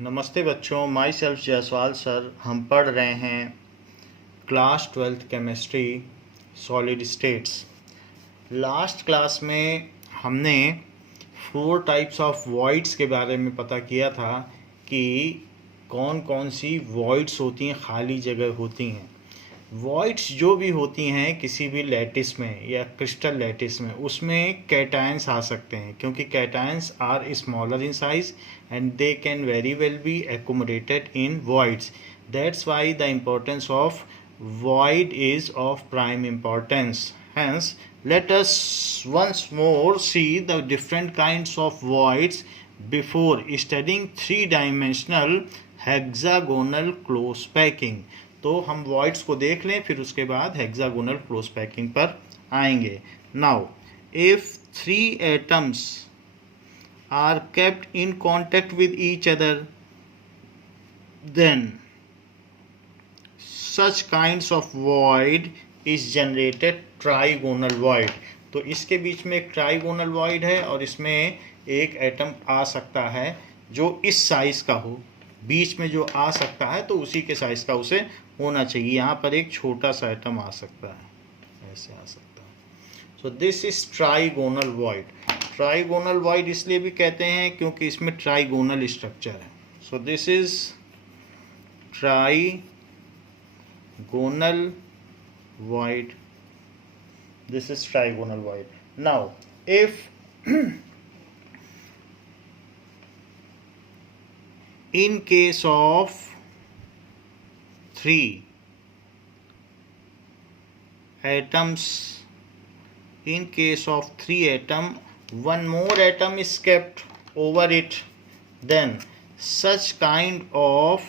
नमस्ते बच्चों, my self Jaiswal sir. हम पढ़ रहे हैं class 12th chemistry solid states. Last class में हमने 4 टाइप्स ऑफ वॉइड्स के बारे में पता किया था कि कौन कौन सी वॉइड्स होती हैं, खाली जगह होती हैं। वॉइड्स जो भी होती हैं किसी भी लैटिस में या क्रिस्टल लैटिस में, उसमें कैटायंस आ सकते हैं क्योंकि cations are smaller in size and they can very well be accommodated in voids. That's why the importance of void is of prime importance. Hence, let us once more see the different kinds of voids before studying three-dimensional hexagonal close packing. तो हम voids को देख लें, फिर उसके बाद hexagonal close packing पर आएंगे. Now, if 3 atoms are kept in contact with each other, then such kinds of void is generated trigonal void. तो इसके बीच में एक ट्राइगोनल वॉइड है और इसमें एक एटम आ सकता है जो इस साइज का हो, बीच में जो आ सकता है तो उसी के साइज का उसे होना चाहिए। यहाँ पर एक छोटा सा एटम आ सकता है, ऐसे आ सकता है। So this is trigonal void. Trigonal void इसलिए भी कहते हैं क्योंकि इसमें ट्राइगोनल स्ट्रक्चर है। So this is trigonal void. This is trigonal void. Now if in case of 3 atoms, in case of 3 atom, one more atom is kept over it, then such kind of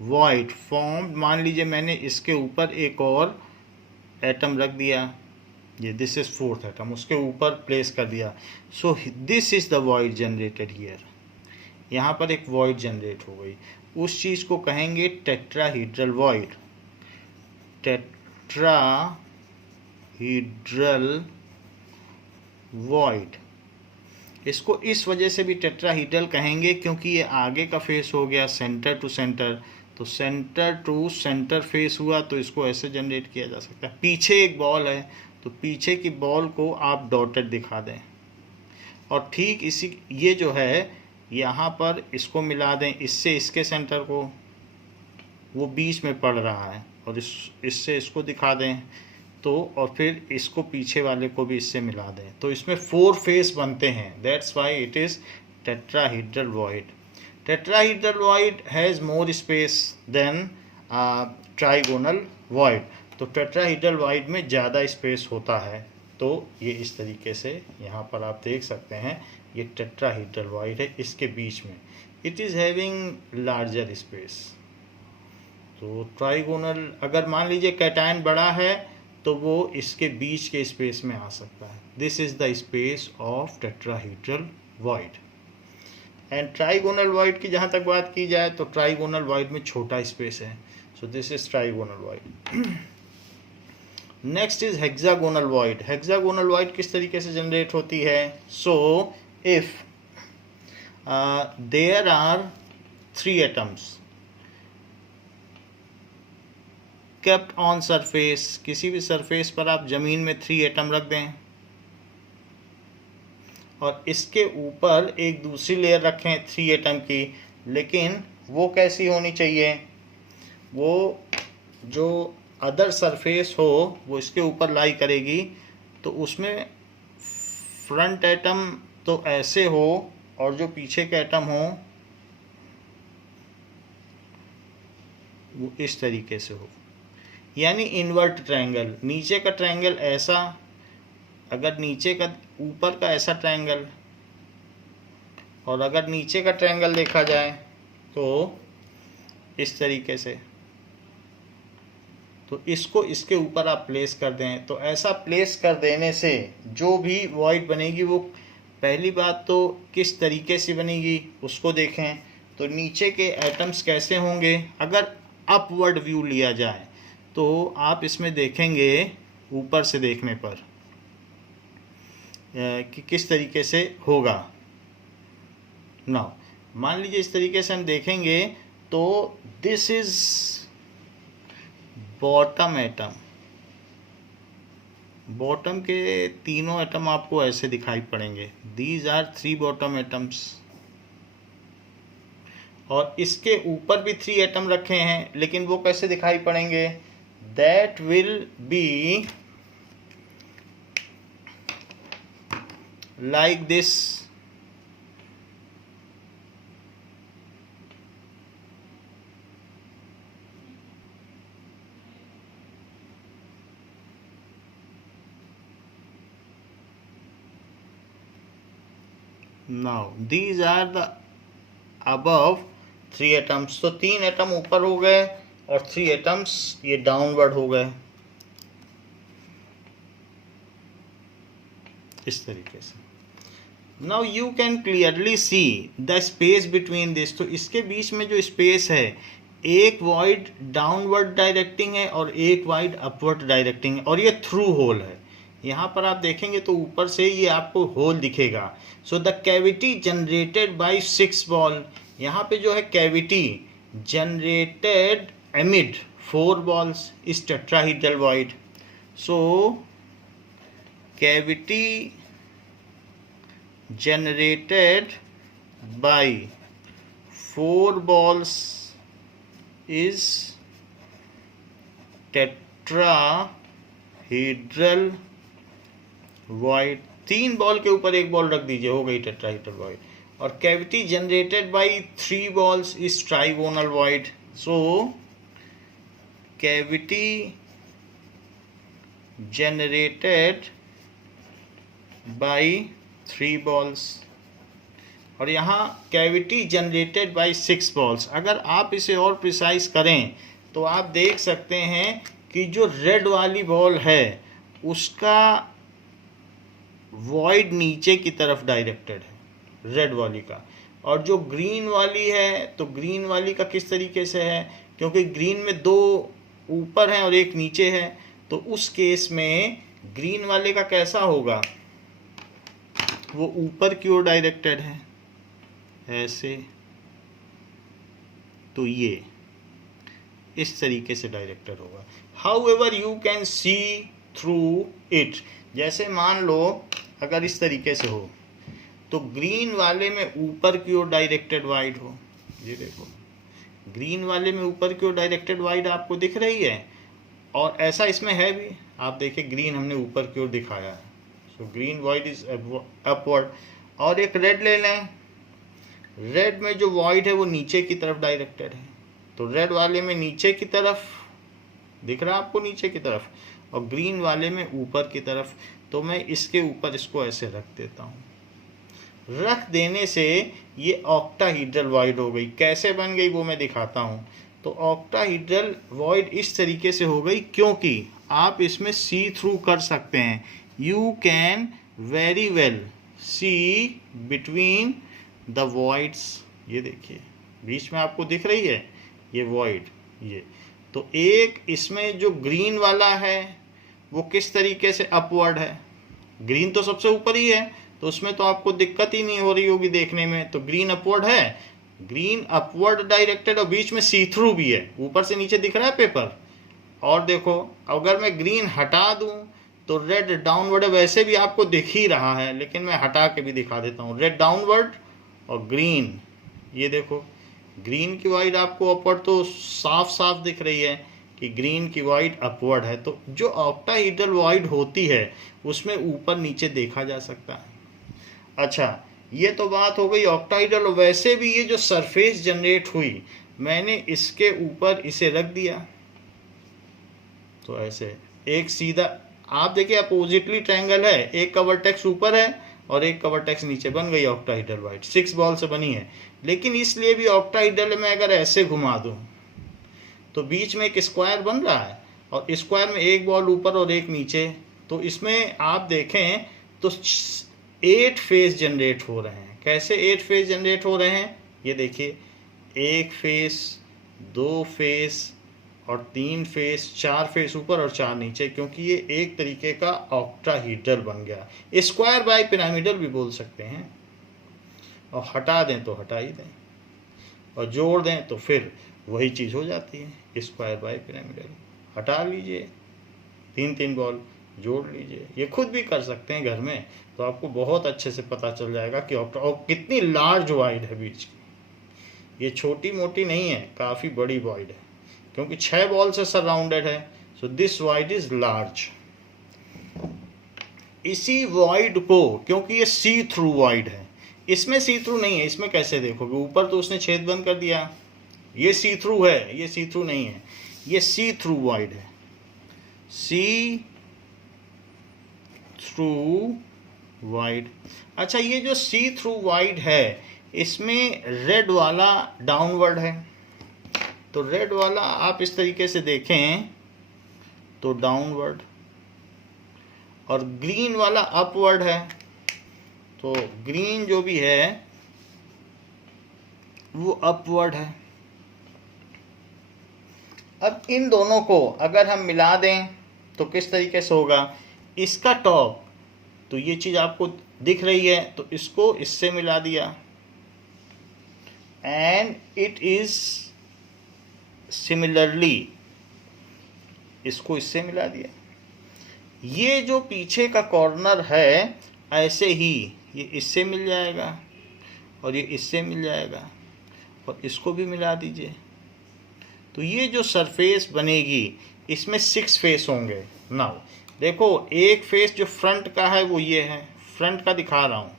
void formed. मान लीजिए मैंने इसके ऊपर एक और atom रख दिया, ये दिस इज 4th एटम, उसके ऊपर प्लेस कर दिया। सो this is the void generated here. यहाँ पर एक वॉइड जनरेट हो गई, उस चीज़ को कहेंगे टेट्राहीड्रल वॉइड। टेट्राहीड्रल वॉइड, इसको इस वजह से भी टेट्राहीड्रल कहेंगे क्योंकि ये आगे का फेस हो गया सेंटर टू सेंटर, तो सेंटर टू सेंटर फेस हुआ तो इसको ऐसे जनरेट किया जा सकता है। पीछे एक बॉल है तो पीछे की बॉल को आप डॉटेड दिखा दें और ठीक इसी ये जो है यहाँ पर इसको मिला दें, इससे इसके सेंटर को, वो बीच में पड़ रहा है, और इससे इसको दिखा दें तो, और फिर इसको पीछे वाले को भी इससे मिला दें तो इसमें 4 फेस बनते हैं। That's why it is tetrahedral void. Tetrahedral void has more space than trigonal void. तो टेट्राहीड्रल वॉइड में ज़्यादा स्पेस होता है। तो ये इस तरीके से यहाँ पर आप देख सकते हैं, ये टेट्राहीड्रल वॉइड है, इसके बीच में it is having larger space. तो ट्राइगोनल, अगर मान लीजिए कैटायन बड़ा है तो वो इसके बीच के स्पेस में आ सकता है। This is the space of tetrahedral void. And trigonal void की जहाँ तक बात की जाए तो ट्राइगोनल वॉइड में छोटा स्पेस है। So this is trigonal void. Next is hexagonal void. Hexagonal void किस तरीके से जनरेट होती है? So if there are 3 atoms kept on surface, किसी भी सरफेस पर आप जमीन में 3 एटम रख दें और इसके ऊपर एक दूसरी लेयर रखें 3 एटम की, लेकिन वो कैसी होनी चाहिए? वो जो अदर सरफेस हो वो इसके ऊपर लाई करेगी, तो उसमें फ्रंट एटम तो ऐसे हो और जो पीछे के एटम हो वो इस तरीके से हो, यानी इन्वर्ट ट्रायंगल। नीचे का ट्रायंगल ऐसा, अगर नीचे का, ऊपर का ऐसा ट्रायंगल, और अगर नीचे का ट्रायंगल देखा जाए तो इस तरीके से, तो इसको इसके ऊपर आप प्लेस कर दें। तो ऐसा प्लेस कर देने से जो भी वॉइड बनेगी वो, पहली बात तो किस तरीके से बनेगी उसको देखें। तो नीचे के एटम्स कैसे होंगे? अगर अपवर्ड व्यू लिया जाए तो आप इसमें देखेंगे ऊपर से देखने पर कि किस तरीके से होगा। नाउ मान लीजिए इस तरीके से हम देखेंगे तो this is bottom atom, bottom के तीनों एटम आपको ऐसे दिखाई पड़ेंगे, दीज आर 3 बॉटम एटम्स। और इसके ऊपर भी 3 एटम रखे हैं, लेकिन वो कैसे दिखाई पड़ेंगे, that will be like this. Now these are the above 3 atoms. तो 3 एटम ऊपर हो गए और 3 एटम्स ये डाउनवर्ड हो गए इस तरीके से। Now you can clearly see the space between this. तो इसके बीच में जो स्पेस है, एक वॉइड डाउनवर्ड डायरेक्टिंग है और एक वॉइड अपवर्ड डायरेक्टिंग है, और ये थ्रू होल है। यहाँ पर आप देखेंगे तो ऊपर से ये आपको होल दिखेगा। So the cavity generated by 6 ball, यहाँ पे जो है कैविटी जनरेटेड एमिड 4 बॉल्स इस tetrahedral void. So cavity generated by 4 balls is tetrahedral void। 3 ball के ऊपर 1 बॉल रख दीजिए, हो गई टेट्राहीड्रल वॉइड। और cavity generated by 3 balls is trigonal void. So cavity generated by 3 balls, और यहाँ कैविटी जनरेटेड बाय 6 बॉल्स। अगर आप इसे और प्रिसाइज करें तो आप देख सकते हैं कि जो रेड वाली बॉल है उसका वॉइड नीचे की तरफ डायरेक्टेड है, रेड वाली का। और जो ग्रीन वाली है, तो ग्रीन वाली का किस तरीके से है, क्योंकि ग्रीन में 2 ऊपर हैं और 1 नीचे है, तो उस केस में ग्रीन वाले का कैसा होगा, वो ऊपर की ओर डायरेक्टेड है ऐसे। तो ये इस तरीके से डायरेक्टेड होगा। However you can C through it. जैसे मान लो अगर इस तरीके से हो तो ग्रीन वाले में ऊपर की ओर डायरेक्टेड वाइड हो, ये देखो ग्रीन वाले में ऊपर की ओर डायरेक्टेड वाइड आपको दिख रही है, और ऐसा इसमें है भी। आप देखिए ग्रीन हमने ऊपर की ओर दिखाया है, so green void is upward. और एक रेड ले लें, रेड में जो वॉइड है वो नीचे की तरफ डायरेक्टेड है, तो रेड वाले में नीचे की तरफ दिख रहा है आपको, नीचे की तरफ, और ग्रीन वाले में ऊपर की तरफ। तो मैं इसके ऊपर इसको ऐसे रख देता हूँ। रख देने से ये ऑक्टाहीड्रल वॉइड हो गई। कैसे बन गई वो मैं दिखाता हूँ। तो ऑक्टाहीड्रल वॉइड इस तरीके से हो गई क्योंकि आप इसमें सी थ्रू कर सकते हैं। You can very well see between the voids. ये देखिए बीच में आपको दिख रही है ये वॉइड, ये तो एक इसमें जो ग्रीन वाला है वो किस तरीके से अपवर्ड है। ग्रीन तो सबसे ऊपर ही है, तो उसमें तो आपको दिक्कत ही नहीं हो रही होगी देखने में। तो ग्रीन अपवर्ड है, ग्रीन अपवर्ड डायरेक्टेड, और बीच में सी थ्रू भी है, ऊपर से नीचे दिख रहा है पेपर। और देखो अगर मैं ग्रीन हटा दूं तो रेड डाउनवर्ड है, वैसे भी आपको दिख ही रहा है, लेकिन मैं हटा के भी दिखा देता हूँ। रेड डाउनवर्ड और ग्रीन, ये देखो ग्रीन की वाइड आपको अपवर्ड तो साफ साफ दिख रही है कि ग्रीन की वाइड अपवर्ड है। तो जो ऑक्टाहीड्रल वाइड होती है उसमें ऊपर नीचे देखा जा सकता है। अच्छा, ये तो बात हो गई ऑक्टाहीड्रल। वैसे भी ये जो सरफेस जनरेट हुई, मैंने इसके ऊपर इसे रख दिया, तो ऐसे एक सीधा, आप देखिए अपोजिटली ट्रायंगल है, एक का वर्टेक्स ऊपर है और एक का वर्टेक्स नीचे, बन गई ऑक्टाहीड्रल वाइड। 6 बॉल से बनी है, लेकिन इसलिए भी ऑक्टाहीड्रल में अगर ऐसे घुमा दूं तो बीच में एक स्क्वायर बन रहा है, और स्क्वायर में 1 बॉल ऊपर और 1 नीचे। तो इसमें आप देखें तो 8 फेस जनरेट हो रहे हैं। कैसे 8 फेस जनरेट हो रहे हैं, ये देखिए 1 फेस, 2 फेस और 3 फेस, 4 फेस ऊपर और 4 नीचे, क्योंकि ये एक तरीके का ऑक्टाहीड्रल बन गया। स्क्वायर बाय पिरामिडल भी बोल सकते हैं, और हटा दें तो हटा ही दें। और जोड़ दें तो फिर वही चीज़ हो जाती है, स्क्वायर बाय पिरामिडल। हटा लीजिए 3-3 बॉल, जोड़ लीजिए, ये खुद भी कर सकते हैं घर में, तो आपको बहुत अच्छे से पता चल जाएगा कि ऑक्टा और कितनी लार्ज वाइड है बीच की। ये छोटी मोटी नहीं है, काफ़ी बड़ी वाइड है, क्योंकि 6 बॉल से सराउंडेड है। So this wide is large. इसी वाइड को, क्योंकि ये सी थ्रू वाइड है, इसमें सी थ्रू नहीं है, इसमें कैसे देखोगे, ऊपर तो उसने छेद बंद कर दिया, ये सी थ्रू है, ये सी थ्रू नहीं है, ये सी थ्रू वाइड है, सी थ्रू वाइड। अच्छा, ये जो सी थ्रू वाइड है, इसमें रेड वाला डाउनवर्ड है, तो रेड वाला आप इस तरीके से देखें तो डाउनवर्ड, और ग्रीन वाला अपवर्ड है, तो ग्रीन जो भी है वो अपवर्ड है। अब इन दोनों को अगर हम मिला दें तो किस तरीके से होगा, इसका टॉप, तो ये चीज़ आपको दिख रही है, तो इसको इससे मिला दिया, एंड इट इज सिमिलरली, इसको इससे मिला दिया। ये जो पीछे का कॉर्नर है, ऐसे ही ये इससे मिल जाएगा और ये इससे मिल जाएगा, और इसको भी मिला दीजिए, तो ये जो सरफेस बनेगी इसमें 6 फेस होंगे। नाउ देखो, एक फेस जो फ्रंट का है वो ये है, फ्रंट का दिखा रहा हूँ,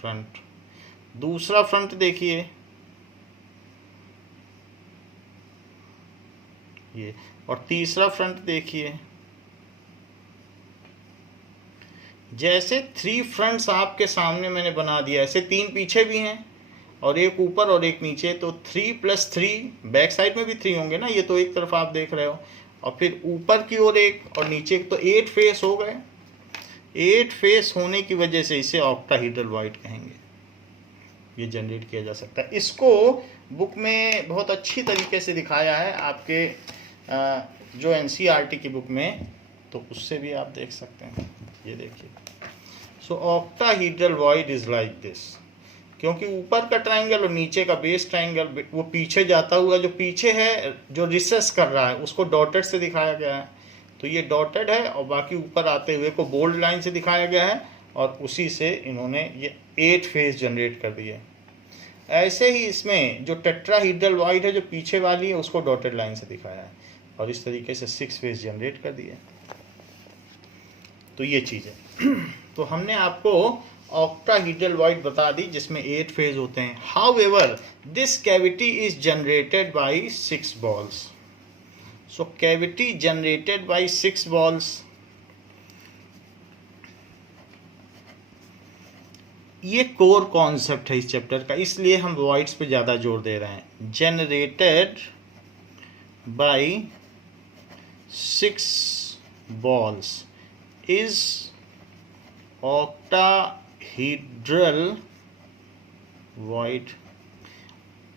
फ्रंट। दूसरा फ्रंट देखिए ये, और तीसरा फ्रंट देखिए। जैसे 3 फ्रंट्स आपके सामने मैंने बना दिया, ऐसे 3 पीछे भी हैं और एक ऊपर और एक नीचे, तो 3 + 3, बैक साइड में भी 3 होंगे ना, ये तो एक तरफ आप देख रहे हो, और फिर ऊपर की ओर एक और नीचे, तो 8 फेस हो गए। 8 फेस होने की वजह से इसे ऑक्टाहेड्रल वाइड कहेंगे, ये जनरेट किया जा सकता है। इसको बुक में बहुत अच्छी तरीके से दिखाया है आपके जो NCERT की बुक में, तो उससे भी आप देख सकते हैं, ये देखिए। So octahedral void is like this, क्योंकि ऊपर का ट्राइंगल और नीचे का बेस ट्राइंगल वो पीछे जाता हुआ, जो पीछे है जो रिसेस कर रहा है उसको डॉटेड से दिखाया गया है, तो ये डॉटेड है, और बाकी ऊपर आते हुए को बोल्ड लाइन से दिखाया गया है, और उसी से इन्होंने ये 8 फेस जनरेट कर दिए। ऐसे ही इसमें जो टेट्राहेड्रल वॉइड है, जो पीछे वाली है, उसको डॉटेड लाइन से दिखाया है, और इस तरीके से 6 फेस जनरेट कर दिए। तो ये चीज़ है। तो हमने आपको ऑक्टाहेड्रल वॉइड बता दी जिसमें 8 फेज होते हैं। However this cavity is generated by 6 balls. So cavity generated by 6 balls, ये कोर कॉन्सेप्ट है इस चैप्टर का, इसलिए हम वॉइड्स पे ज़्यादा जोर दे रहे हैं। Generated by 6 balls is octahedral void.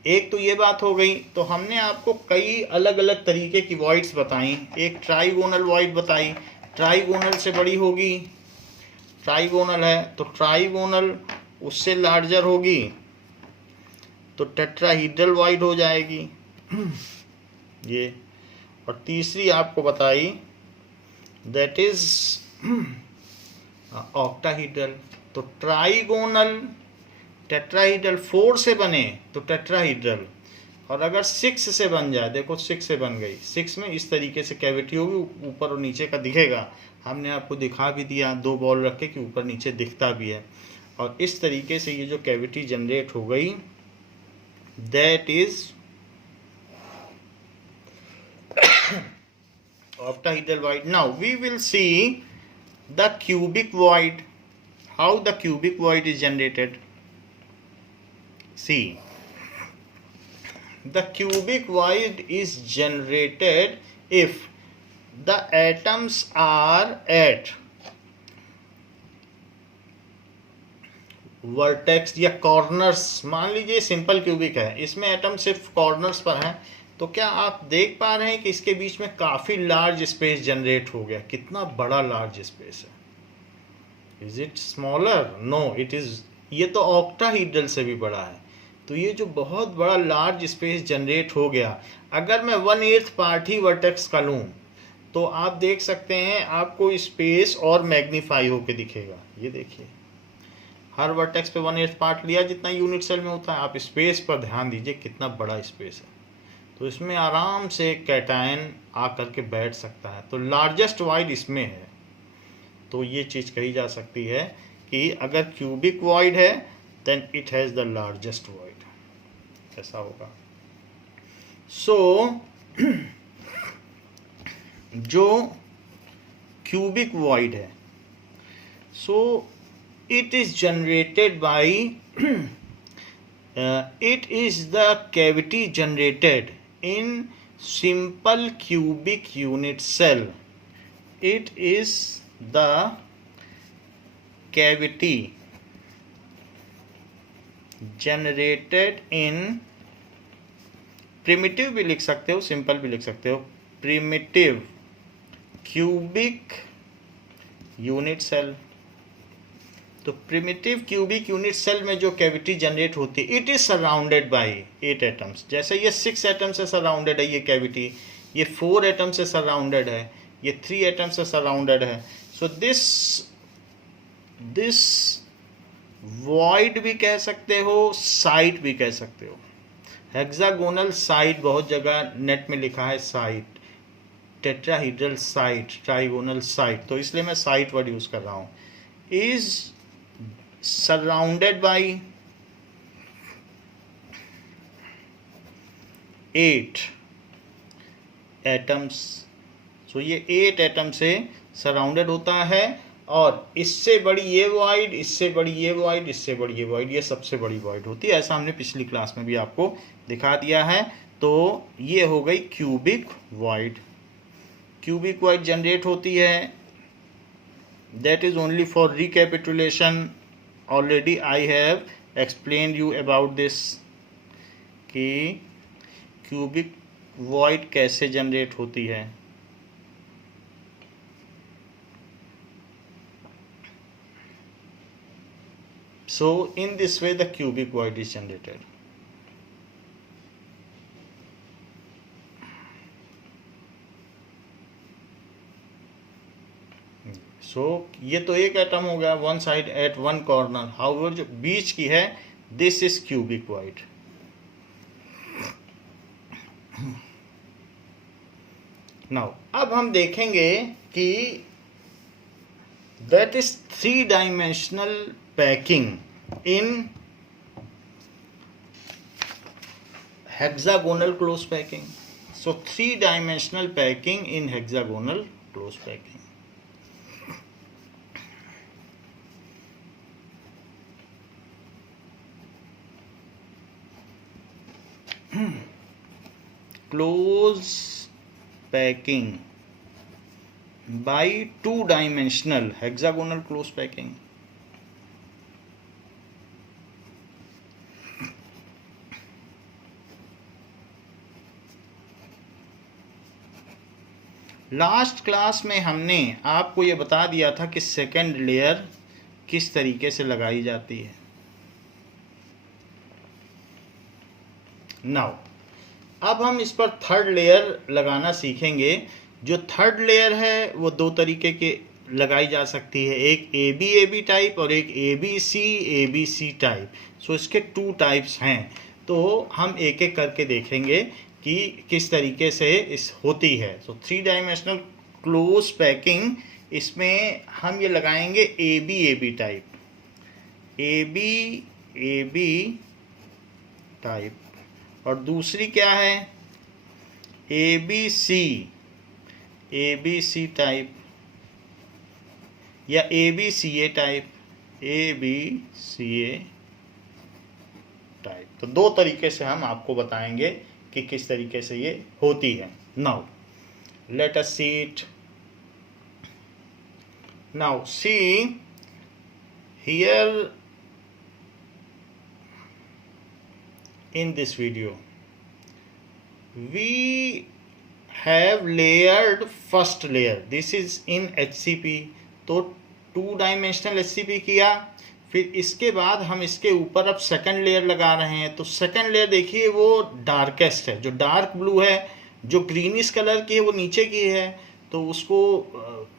एक तो ये बात हो गई, तो हमने आपको कई अलग अलग तरीके की वॉइड्स बताई। एक ट्राइगोनल वॉइड बताई, ट्राइगोनल से बड़ी होगी, ट्राइगोनल है तो ट्राइगोनल उससे लार्जर होगी तो टेट्राहेड्रल वॉइड हो जाएगी ये। और तीसरी आपको बताई दैट इज ऑक्टाहेड्रल, तो ट्राइगोनल टेट्राहेड्रल 4 से बने तो टेट्राहेड्रल, और अगर 6 से बन जाए, देखो 6 से बन गई, 6 में इस तरीके से कैविटी होगी, ऊपर और नीचे का दिखेगा, हमने आपको दिखा भी दिया 2 बॉल रख के कि ऊपर नीचे दिखता भी है, और इस तरीके से ये जो कैविटी जनरेट हो गई that is octahedral void. Now we will see the cubic void, how the cubic void is generated. See, the cubic void is generated if the atoms are at vertex या corners. मान लीजिए simple cubic है, इसमें atom सिर्फ corners पर हैं, तो क्या आप देख पा रहे हैं कि इसके बीच में काफ़ी लार्ज स्पेस जनरेट हो गया। कितना बड़ा लार्ज स्पेस है। Is it smaller? No, it is, ये तो ऑक्टाहेड्रल से भी बड़ा है। तो ये जो बहुत बड़ा लार्ज स्पेस जनरेट हो गया, अगर मैं 1/8 पार्ट ही वर्टेक्स का लूँ तो आप देख सकते हैं आपको स्पेस और मैग्नीफाई होके दिखेगा। ये देखिए, हर वर्टेक्स पे 1/8 पार्ट लिया जितना यूनिट सेल में होता है। आप स्पेस पर ध्यान दीजिए कितना बड़ा स्पेस है, तो इसमें आराम से कैटायन आकर के बैठ सकता है। तो लार्जेस्ट वॉइड इसमें है। तो ये चीज़ कही जा सकती है कि अगर क्यूबिक वॉइड है then it has the largest void, ऐसा होगा। सो जो क्यूबिक वॉइड है, सो it is generated by it is the cavity generated in simple cubic unit cell. It is the cavity generated in primitive भी लिख सकते हो, simple भी लिख सकते हो, primitive cubic unit cell। तो प्रिमिटिव क्यूबिक यूनिट सेल में जो कैविटी जनरेट होती है, it is surrounded by 8 atoms. जैसे ये 6 एटम से सराउंडेड है ये कैविटी, ये 4 एटम से सराउंडेड है, ये 3 एटम से सराउंडेड है। सो दिस वॉइड भी कह सकते हो, साइट भी कह सकते हो। हेक्सागोनल साइट बहुत जगह नेट में लिखा है site, tetrahedral site, trigonal site, तो इसलिए मैं साइट वर्ड यूज कर रहा हूँ। Is surrounded by 8 atoms। सो ये 8 एटम से सराउंडेड होता है, और इससे बड़ी ये वॉइड, इससे बड़ी ये वॉइड, इससे बड़ी ये वॉइड, ये सबसे बड़ी वॉइड होती है। ऐसा हमने पिछली क्लास में भी आपको दिखा दिया है। तो ये हो गई cubic void. Cubic void generate होती है, that is only for recapitulation. Already I have explained you about this कि क्यूबिक वॉइड कैसे जनरेट होती है। So in this way the cubic void is generated. सो ये तो एक एटम हो गया, one side at one corner. However जो बीच की है, this is cubic void. Now अब हम देखेंगे कि that is 3 dimensional packing in hexagonal close packing. So 3 dimensional packing in hexagonal close packing. close packing by 2-dimensional hexagonal close packing। Last class में हमने आपको ये बता दिया था कि सेकेंड लेयर किस तरीके से लगाई जाती है। नाउ अब हम इस पर थर्ड लेयर लगाना सीखेंगे। जो थर्ड लेयर है वो 2 तरीके के लगाई जा सकती है, एक AB टाइप और एक ABC टाइप। सो इसके 2 टाइप्स हैं। तो हम एक एक करके देखेंगे कि किस तरीके से इस होती है। सो 3 डायमेंशनल क्लोज पैकिंग, इसमें हम ये लगाएंगे AB टाइप, AB टाइप। और दूसरी क्या है, ABC टाइप या ABCA टाइप, ABCA टाइप। तो 2 तरीके से हम आपको बताएंगे कि किस तरीके से ये होती है। Now let us see it. Now see here in this video we have layered first layer, this is in HCP। तो 2 डायमेंशनल HCP किया, फिर इसके बाद हम इसके ऊपर अब सेकंड लेयर लगा रहे हैं। तो सेकंड लेयर देखिए वो डार्केस्ट है, जो डार्क ब्लू है, जो ग्रीनिश कलर की है वो नीचे की है, तो उसको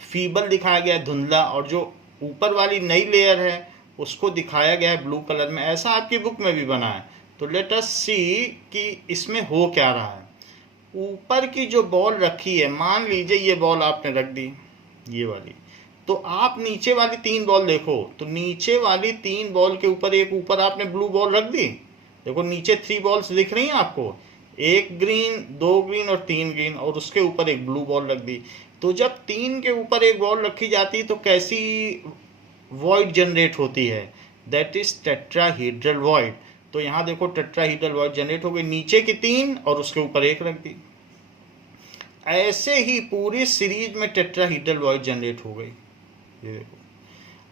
फीबल दिखाया गया है, धुंधला। और जो ऊपर वाली नई लेयर है उसको दिखाया गया है ब्लू कलर में। ऐसा आपकी बुक में भी बना है। तो लेट अस सी कि इसमें हो क्या रहा है। ऊपर की जो बॉल रखी है, मान लीजिए ये बॉल आपने रख दी, ये वाली, तो आप नीचे वाली 3 बॉल देखो, तो नीचे वाली 3 बॉल के ऊपर एक ऊपर आपने ब्लू बॉल रख दी। देखो नीचे 3 बॉल्स दिख रही हैं आपको, 1 ग्रीन, 2 ग्रीन और 3 ग्रीन, और उसके ऊपर एक ब्लू बॉल रख दी। तो जब 3 के ऊपर एक बॉल रखी जाती है तो कैसी वॉइड जनरेट होती है? That is tetrahedral void. तो यहाँ देखो टेट्राहीड्रल वॉइड जनरेट हो गई, नीचे की 3 और उसके ऊपर 1 रख दी। ऐसे ही पूरी सीरीज में टेट्राहीड्रल वॉइड जनरेट हो गई। ये देखो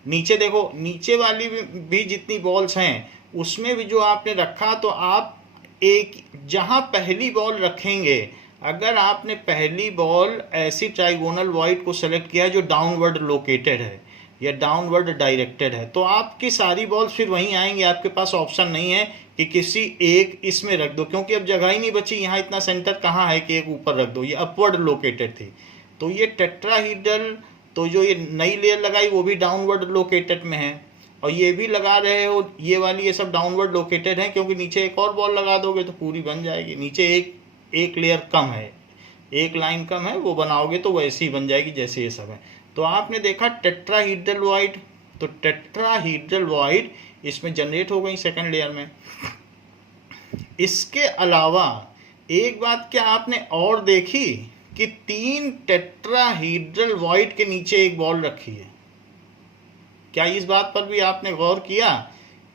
नीचे, देखो नीचे वाली भी जितनी बॉल्स हैं उसमें भी जो आपने रखा, तो आप एक जहां पहली बॉल रखेंगे, अगर आपने पहली बॉल ऐसी ट्राइगोनल वॉइड को सेलेक्ट किया जो डाउनवर्ड लोकेटेड है या डाउनवर्ड डायरेक्टेड है, तो आपकी सारी बॉल्स फिर वहीं आएंगी। आपके पास ऑप्शन नहीं है कि किसी एक इसमें रख दो, क्योंकि अब जगह ही नहीं बची। यहाँ इतना सेंटर कहाँ है कि एक ऊपर रख दो, ये अपवर्ड लोकेटेड थी। तो ये टेट्राहीड्रल, तो जो ये नई लेयर लगाई वो भी डाउनवर्ड लोकेटेड में है, और ये भी लगा रहे हो ये वाली, ये सब डाउनवर्ड लोकेटेड है, क्योंकि नीचे एक और बॉल लगा दोगे तो पूरी बन जाएगी। नीचे एक लेयर कम है, एक लाइन कम है, वो बनाओगे तो वैसी ही बन जाएगी जैसे ये सब है। तो आपने देखा टेट्राहीड्रल वॉइड, तो टेट्राहीड्रल वॉइड इसमें जनरेट हो गई सेकंड लेयर में। इसके अलावा एक बात क्या आपने और देखी कि 3 टेट्राहीड्रल वॉइड के नीचे एक बॉल रखी है। क्या इस बात पर भी आपने गौर किया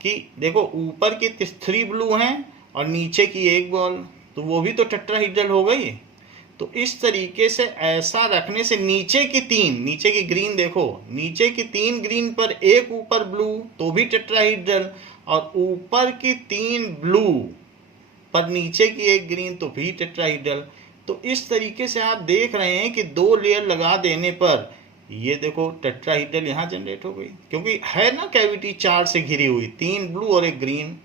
कि देखो ऊपर की 3 ब्लू हैं और नीचे की एक बॉल, तो वो भी तो टेट्राहीड्रल हो गई। तो इस तरीके से ऐसा रखने से नीचे की 3, नीचे की ग्रीन देखो, नीचे की 3 ग्रीन पर एक ऊपर ब्लू तो भी टेट्राहीड्रल, और ऊपर की 3 ब्लू पर नीचे की एक ग्रीन तो भी टेट्राहीड्रल। तो इस तरीके से आप देख रहे हैं कि 2 लेयर लगा देने पर ये देखो टेट्राहीड्रल यहाँ जनरेट हो गई, क्योंकि है ना कैविटी 4 से घिरी हुई, 3 ब्लू और एक ग्रीन,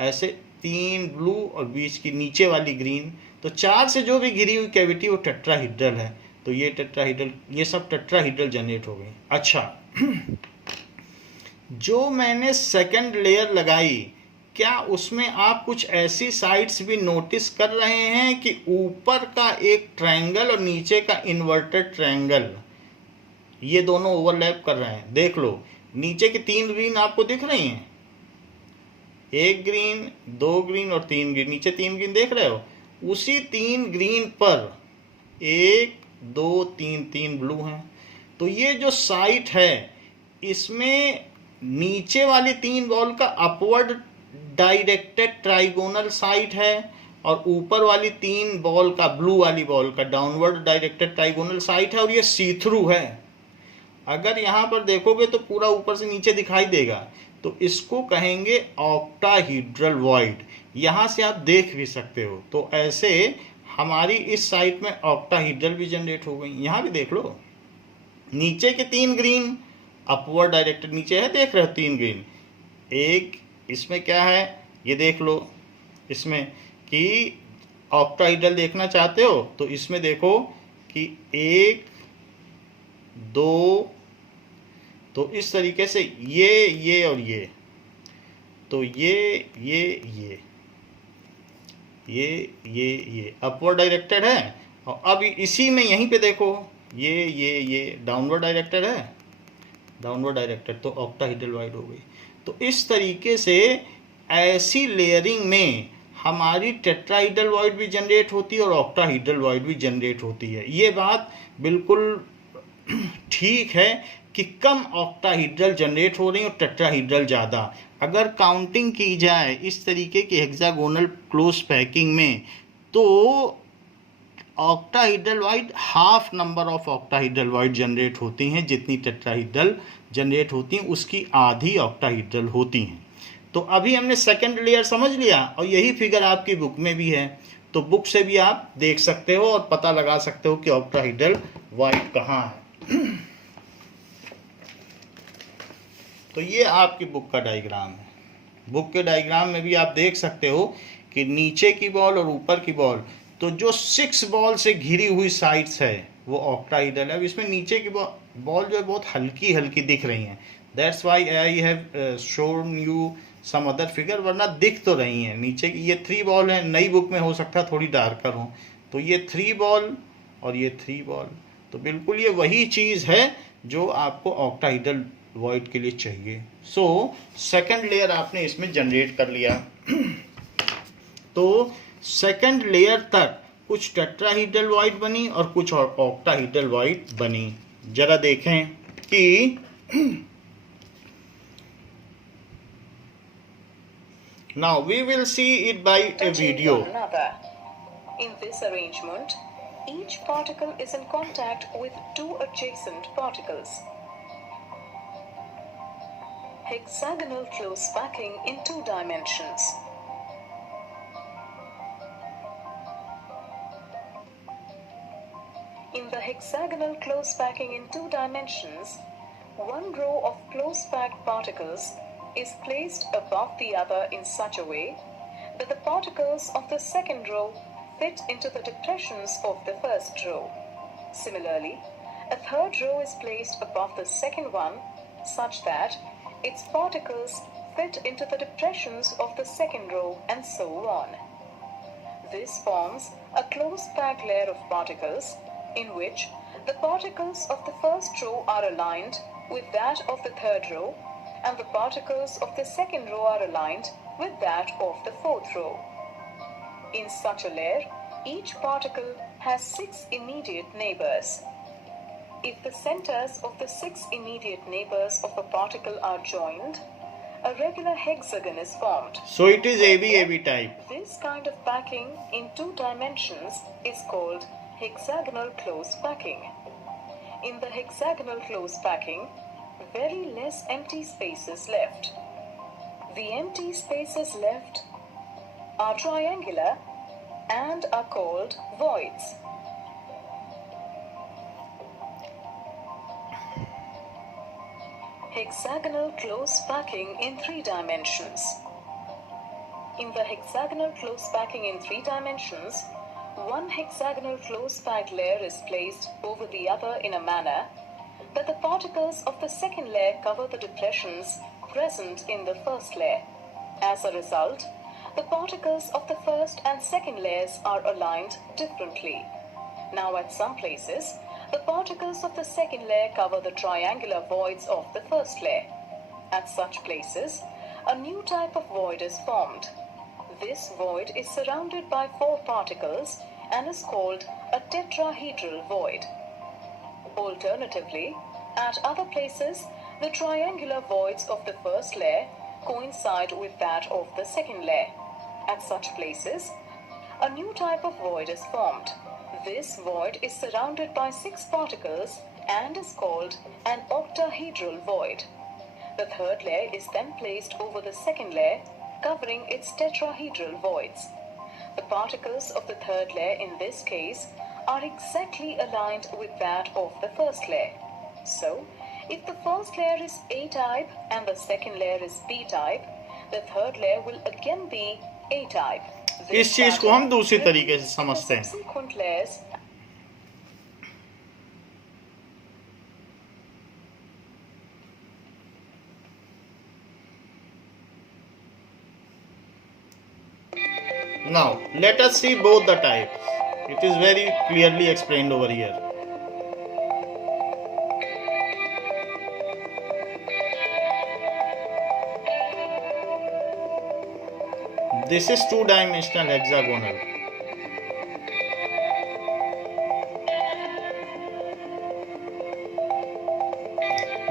ऐसे 3 ब्लू और बीच की नीचे वाली ग्रीन, तो 4 से जो भी घिरी हुई कैविटी वो टेट्राहीड्रल है। तो ये टेट्राहीड्रल, ये सब टेट्राहीड्रल जनरेट हो गई। अच्छा जो मैंने सेकंड लेयर लगाई, क्या उसमें आप कुछ ऐसी साइड्स भी नोटिस कर रहे हैं कि ऊपर का एक ट्रायंगल और नीचे का इन्वर्टेड ट्रायंगल, ये दोनों ओवरलैप कर रहे हैं? देख लो नीचे की 3 ग्रीन आपको दिख रही हैं, 1 ग्रीन, 2 ग्रीन और 3 ग्रीन, नीचे 3 ग्रीन देख रहे हो, उसी 3 ग्रीन पर 1, 2, 3 ब्लू हैं। तो ये जो साइट है इसमें नीचे वाली 3 बॉल का अपवर्ड डायरेक्टेड ट्राइगोनल साइट है, और ऊपर वाली 3 बॉल का, ब्लू वाली बॉल का डाउनवर्ड डायरेक्टेड ट्राइगोनल साइट है, और ये सी थ्रू है। अगर यहाँ पर देखोगे तो पूरा ऊपर से नीचे दिखाई देगा, तो इसको कहेंगे ऑक्टाहीड्रल वॉइड। यहाँ से आप देख भी सकते हो। तो ऐसे हमारी इस साइट में ऑक्टाहीड्रल भी जनरेट हो गई। यहाँ भी देख लो नीचे के 3 ग्रीन अपवर्ड डायरेक्टेड नीचे है, देख रहे हो 3 ग्रीन, एक इसमें क्या है ये देख लो, इसमें कि ऑक्टाहीड्रल देखना चाहते हो तो इसमें देखो कि 1, 2, तो इस तरीके से ये और ये, तो ये अपवर्ड डायरेक्टेड है। और अब इसी में यहीं पे देखो ये डाउनवर्ड डायरेक्टेड है, डाउनवर्ड डायरेक्टेड, तो ऑक्टाहीड्रल वॉइड हो गई। तो इस तरीके से ऐसी लेयरिंग में हमारी टेट्राहीड्रल वॉइड भी जनरेट होती है और ऑक्टाहीड्रल वॉइड भी जनरेट होती है। ये बात बिल्कुल ठीक है कि कम ऑक्टाहीड्रल जनरेट हो रही और टेट्राहीड्रल ज़्यादा। अगर काउंटिंग की जाए इस तरीके की हेक्सागोनल क्लोज पैकिंग में, तो octahedral void half number of octahedral void generate होती हैं, जितनी टेट्राहीड्रल जनरेट होती हैं उसकी आधी ऑक्टाहीड्रल होती हैं। तो अभी हमने सेकंड लेयर समझ लिया, और यही फिगर आपकी बुक में भी है, तो बुक से भी आप देख सकते हो और पता लगा सकते हो कि ऑक्टाहीड्रल वॉइड कहाँ है। तो ये आपकी बुक का डायग्राम है। बुक के डायग्राम में भी आप देख सकते हो कि नीचे की बॉल और ऊपर की बॉल, तो जो 6 बॉल से घिरी हुई साइड्स है वो ऑक्टाहेड्रल है। अब इसमें नीचे की बॉल जो है बहुत हल्की हल्की दिख रही हैं, that's why I have shown you some other figure, वरना दिख तो रही हैं नीचे की। ये 3 बॉल है, नई बुक में हो सकता है थोड़ी डार्कर हो, तो ये 3 बॉल और ये 3 बॉल, तो बिल्कुल ये वही चीज़ है जो आपको ऑक्टाहेड्रल वॉइड के लिए चाहिए। सो सेकंड लेयर आपने इसमें जनरेट कर लिया। तो सेकंड लेयर तक कुछ टेट्राहीड्रल वॉइड बनी और कुछ ऑक्टाहीड्रल वॉइड बनी। जरा देखें कि now we will see it by a video. In this arrangement, each particle is in contact with 2 adjacent particles. Hexagonal close packing in 2 dimensions. In the hexagonal close packing in 2 dimensions, one row of close packed particles is placed above the other in such a way that the particles of the second row fit into the depressions of the first row. Similarly, a third row is placed above the second one such that its particles fit into the depressions of the second row, and so on. This forms a close packed layer of particles in which the particles of the first row are aligned with that of the third row, and the particles of the second row are aligned with that of the fourth row. In such a layer, each particle has 6 immediate neighbors. If the centers of the 6 immediate neighbors of a particle are joined, a regular hexagon is formed. So it is AB type. This kind of packing in 2 dimensions is called hexagonal close packing. In the hexagonal close packing, very less empty space is left. The empty spaces left are triangular and are called voids. Hexagonal close packing in 3 dimensions. In the hexagonal close packing in 3 dimensions, one hexagonal close packed layer is placed over the other in a manner that the particles of the second layer cover the depressions present in the first layer. As a result, the particles of the first and second layers are aligned differently. Now, at some places, the particles of the second layer cover the triangular voids of the first layer. At such places, a new type of void is formed. This void is surrounded by 4 particles and is called a tetrahedral void. Alternatively, at other places, the triangular voids of the first layer coincide with that of the second layer. At such places, a new type of void is formed. This void is surrounded by 6 particles and is called an octahedral void. The third layer is then placed over the second layer, covering its tetrahedral voids. The particles of the third layer in this case are exactly aligned with that of the first layer. So, if the first layer is A-type and the second layer is B-type, the third layer will again be A-type. इस चीज को हम दूसरी तरीके से समझते हैं। Subsequent layers Now, let us see both the types. It is very clearly explained over here. This is 2-dimensional hexagonal.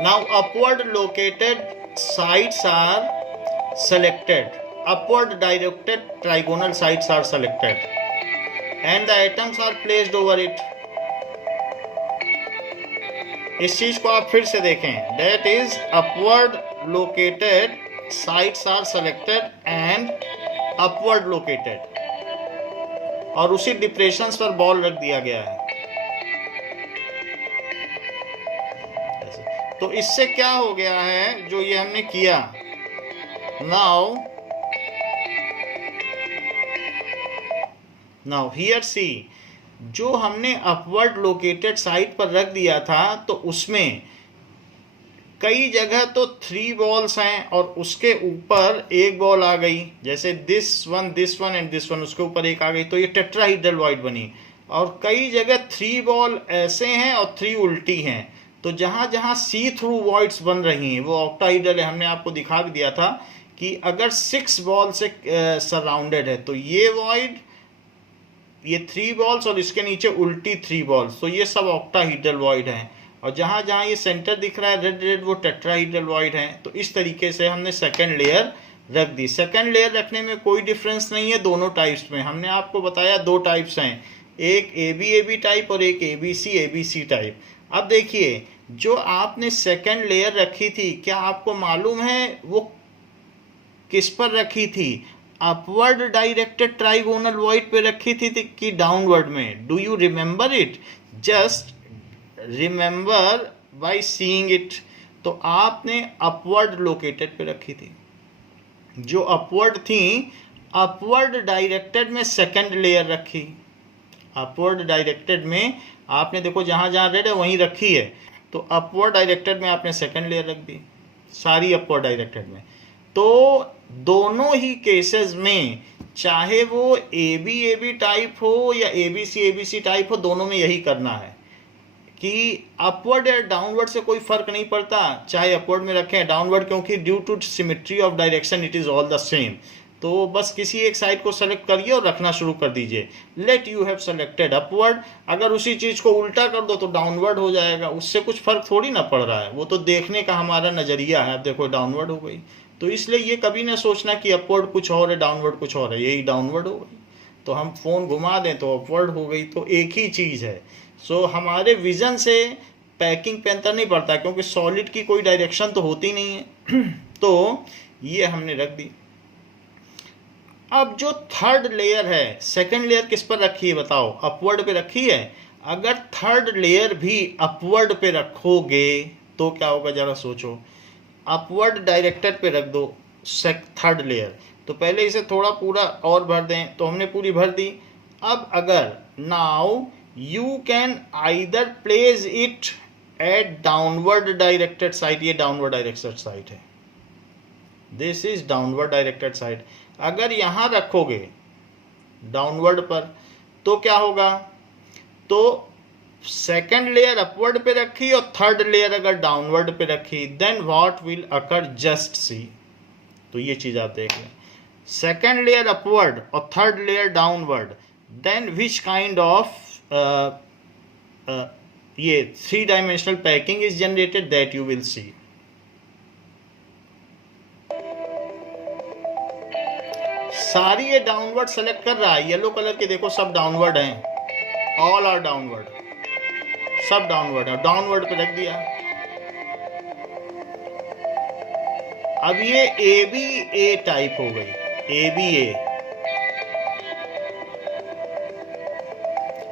Now, upward located sides are selected. Upward directed trigonal sides are selected and the atoms are placed over it. इस चीज को आप फिर से देखें. That is, upward located sides are selected and upward located, और उसी depressions पर बॉल रख दिया गया है. तो इससे क्या हो गया है जो ये हमने किया, नाउ हियर सी, जो हमने अपवर्ड लोकेटेड साइड पर रख दिया था तो उसमें कई जगह तो 3 बॉल्स हैं और उसके ऊपर एक बॉल आ गई, जैसे this one and this one, उसके ऊपर एक आ गई, तो ये टेट्राहीड्रल वॉइड बनी। और कई जगह 3 बॉल ऐसे हैं और 3 उल्टी हैं, तो जहां जहां सी थ्रू वॉइड्स बन रही हैं वो ऑक्टाहीड्रल है। हमने आपको दिखा भी दिया था कि अगर 6 बॉल से सराउंडेड है तो ये वॉइड, ये 3 बॉल्स और इसके नीचे उल्टी 3 बॉल्स, तो ये सब ऑक्टाहीड्रल वॉइड हैं। और जहां जहां ये सेंटर दिख रहा है रेड रेड, वो टेट्राहीड्रल वॉइड है। तो इस तरीके से हमने सेकंड लेयर रख दी। सेकंड लेयर रखने में कोई डिफरेंस नहीं है दोनों टाइप्स में। हमने आपको बताया 2 टाइप्स हैं, एक AB टाइप और एक ABC टाइप। अब देखिए, जो आपने सेकंड लेयर रखी थी, क्या आपको मालूम है वो किस पर रखी थी? अपवर्ड डायरेक्टेड ट्राइगोनल वॉइड पे रखी थी कि डाउनवर्ड में? Do you remember it? Just remember by seeing it. तो आपने अपवर्ड लोकेटेड पे रखी थी। जो अपवर्ड थी, अपवर्ड डायरेक्टेड में सेकंड लेयर रखी। अपवर्ड डायरेक्टेड में आपने देखो जहां जहां रेड है वहीं रखी है, तो अपवर्ड डायरेक्टेड में आपने सेकंड लेयर रख दी, सारी अपवर्ड डायरेक्टेड में। तो दोनों ही केसेस में, चाहे वो AB टाइप हो या ABC टाइप हो, दोनों में यही करना है कि अपवर्ड या डाउनवर्ड से कोई फर्क नहीं पड़ता, चाहे अपवर्ड में रखें डाउनवर्ड, क्योंकि due to symmetry of direction it is all the same. तो बस किसी एक साइड को सेलेक्ट करिए और रखना शुरू कर दीजिए। Let you have selected upward, अगर उसी चीज को उल्टा कर दो तो डाउनवर्ड हो जाएगा, उससे कुछ फर्क थोड़ी ना पड़ रहा है, वो तो देखने का हमारा नजरिया है। अब देखो डाउनवर्ड हो गई, तो इसलिए ये कभी ना सोचना कि अपवर्ड कुछ और है डाउनवर्ड कुछ और है, यही डाउनवर्ड हो गई। तो हम फोन घुमा दें तो अपवर्ड हो गई, तो एक ही चीज है। सो हमारे विजन से पैकिंग पे अंतर नहीं पड़ता, क्योंकि सॉलिड की कोई डायरेक्शन तो होती नहीं है। तो ये हमने रख दी। अब जो थर्ड लेयर है, सेकंड लेयर किस पर रखी है बताओ? अपवर्ड पे रखी है। अगर थर्ड लेयर भी अपवर्ड पे रखोगे तो क्या होगा, जरा सोचो। अपवर्ड डायरेक्टेड पे रख दो थर्ड लेयर, तो पहले इसे थोड़ा पूरा और भर दें, तो हमने पूरी भर दी। अब अगर now you can either place it at downward directed side, ये डाउनवर्ड डायरेक्टेड साइड है, this is downward directed side. अगर यहां रखोगे डाउनवर्ड पर तो क्या होगा? तो सेकंड लेयर अपवर्ड पे रखी और थर्ड लेयर अगर डाउनवर्ड पे रखी, then what will occur, just see. तो ये चीज आप देख लें, सेकंड लेयर अपवर्ड और third layer downward, then which kind of ये 3 dimensional packing is generated, that you will see. सारी ये डाउनवर्ड सेलेक्ट कर रहा है, येलो कलर के देखो सब डाउनवर्ड हैं, ऑल आर डाउनवर्ड, सब डाउनवर्ड है, डाउनवर्ड पे रख दिया। अब ये ABA टाइप हो गई, ABA,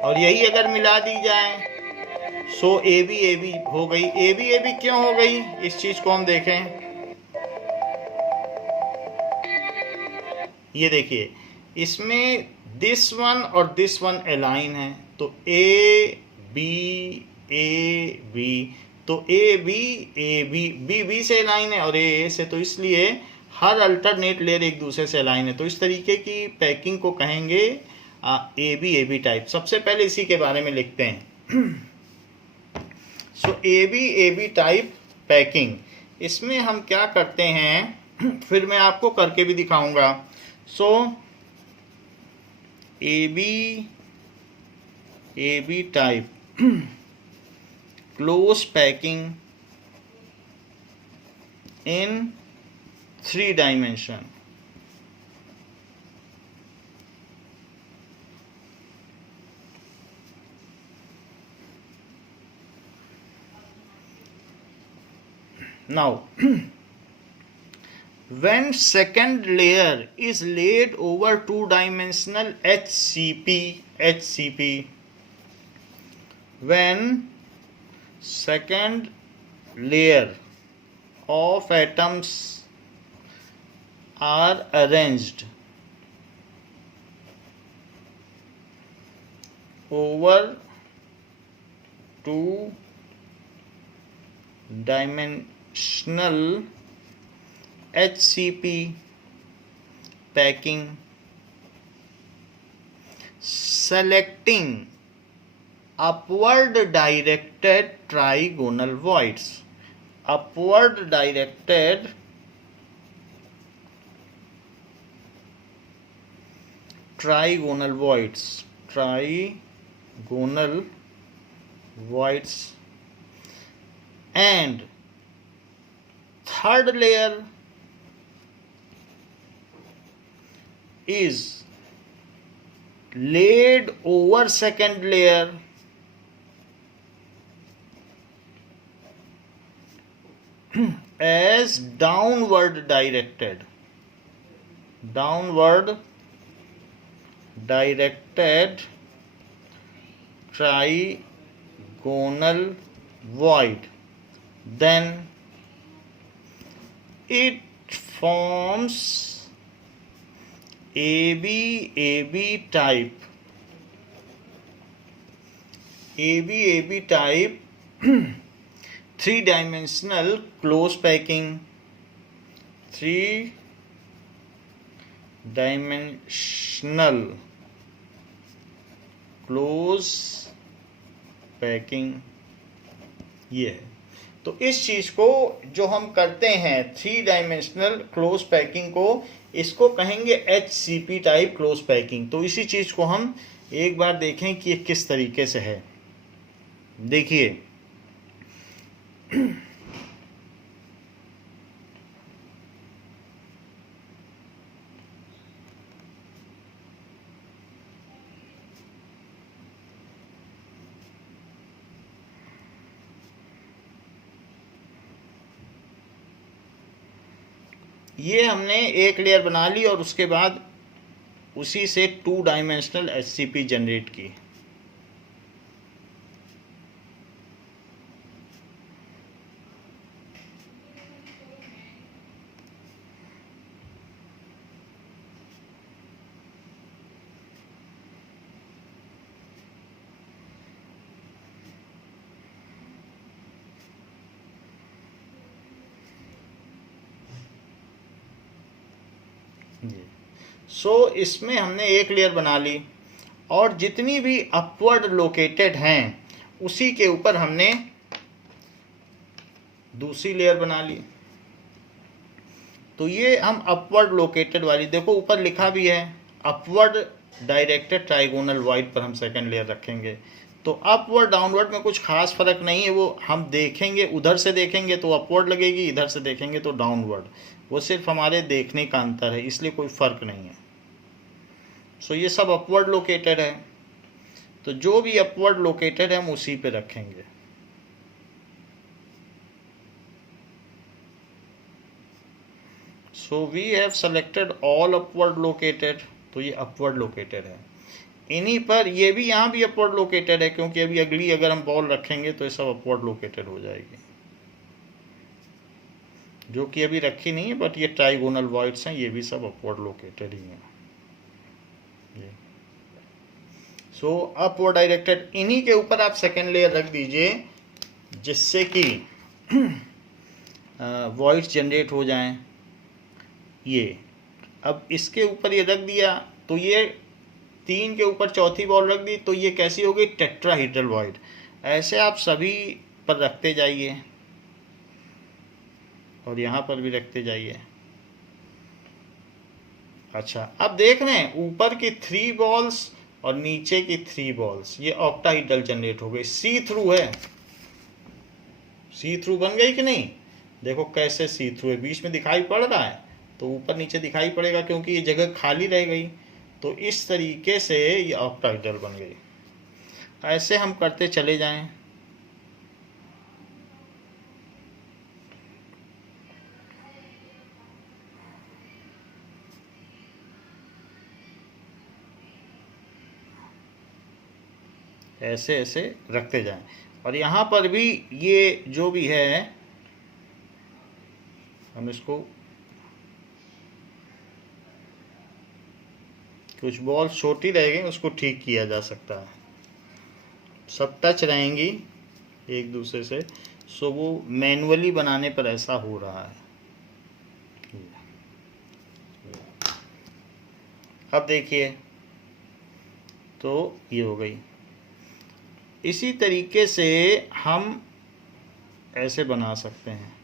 और यही अगर मिला दी जाए सो ABAB हो गई। ABAB क्यों हो गई, इस चीज को हम देखें। ये देखिए, इसमें दिस वन और दिस वन अलाइन है, तो AB AB, तो B से अलाइन है और A से, तो इसलिए हर अल्टरनेट लेयर एक दूसरे से अलाइन है। तो इस तरीके की पैकिंग को कहेंगे AB टाइप। सबसे पहले इसी के बारे में लिखते हैं। सो AB टाइप पैकिंग, इसमें हम क्या करते हैं, फिर मैं आपको करके भी दिखाऊंगा। सो AB type close packing in 3 dimension. Now when second layer is laid over 2-dimensional HCP, when second layer of atoms are arranged over two dimensional HCP packing, selecting upward directed trigonal voids. Upward directed trigonal voids, and third layer is laid over second layer as downward directed trigonal void. Then it forms AB type three-dimensional close packing, three-dimensional close packing ये है। तो इस चीज को जो हम करते हैं थ्री डायमेंशनल क्लोज पैकिंग को, इसको कहेंगे HCP टाइप क्लोज पैकिंग। तो इसी चीज को हम एक बार देखें कि ये किस तरीके से है। देखिए ये हमने एक लेयर बना ली और उसके बाद उसी से टू डायमेंशनल HCP जनरेट की। इसमें हमने एक लेयर बना ली और जितनी भी अपवर्ड लोकेटेड हैं उसी के ऊपर हमने दूसरी लेयर बना ली। तो ये हम अपवर्ड लोकेटेड वाली, देखो ऊपर लिखा भी है अपवर्ड डायरेक्टेड ट्राइगोनल वॉइड पर हम सेकंड लेयर रखेंगे। तो अपवर्ड डाउनवर्ड में कुछ खास फर्क नहीं है, वो हम देखेंगे, उधर से देखेंगे तो अपवर्ड लगेगी, इधर से देखेंगे तो डाउनवर्ड। वो सिर्फ हमारे देखने का अंतर है, इसलिए कोई फर्क नहीं है। सो ये सब अपवर्ड लोकेटेड है, तो जो भी अपवर्ड लोकेटेड है हम उसी पे रखेंगे। So we have selected all upward located, तो ये अपवर्ड लोकेटेड है। इन्हीं पर ये भी, यहाँ भी अपवर्ड लोकेटेड है क्योंकि अभी अगली अगर हम बॉल रखेंगे तो ये सब अपवर्ड लोकेटेड हो जाएगी, जो कि अभी रखी नहीं है, बट ये ट्राइगोनल वॉइड्स हैं, ये भी सब अपवर्ड लोकेटेड ही हैं। सो अपवर्ड डायरेक्टेड, इन्हीं के ऊपर आप सेकेंड लेयर रख दीजिए जिससे कि वॉइड्स जनरेट हो जाएं। ये अब इसके ऊपर ये रख दिया तो ये तीन के ऊपर चौथी बॉल रख दी तो ये कैसी हो गई, टेट्राहीड्रल वॉइड। ऐसे आप सभी पर रखते जाइए और यहाँ पर भी रखते जाइए। अच्छा, अब देख रहे हैं ऊपर की 3 बॉल्स और नीचे की 3 बॉल्स, ये ऑक्टाहीड्रल जनरेट हो गई। सी थ्रू है, सी थ्रू बन गई कि नहीं? देखो कैसे सी थ्रू है, बीच में दिखाई पड़ रहा है तो ऊपर नीचे दिखाई पड़ेगा क्योंकि ये जगह खाली रह गई। तो इस तरीके से ये ऑक्टाहीड्रल बन गई। ऐसे हम करते चले जाएं। ऐसे ऐसे रखते जाएं। और यहाँ पर भी ये जो भी है हम इसको कुछ बॉल छोटी रह गई, उसको ठीक किया जा सकता है। सब टच रहेंगी एक दूसरे से, सो वो मैनुअली बनाने पर ऐसा हो रहा है। अब देखिए, तो ये हो गई। इसी तरीके से हम ऐसे बना सकते हैं।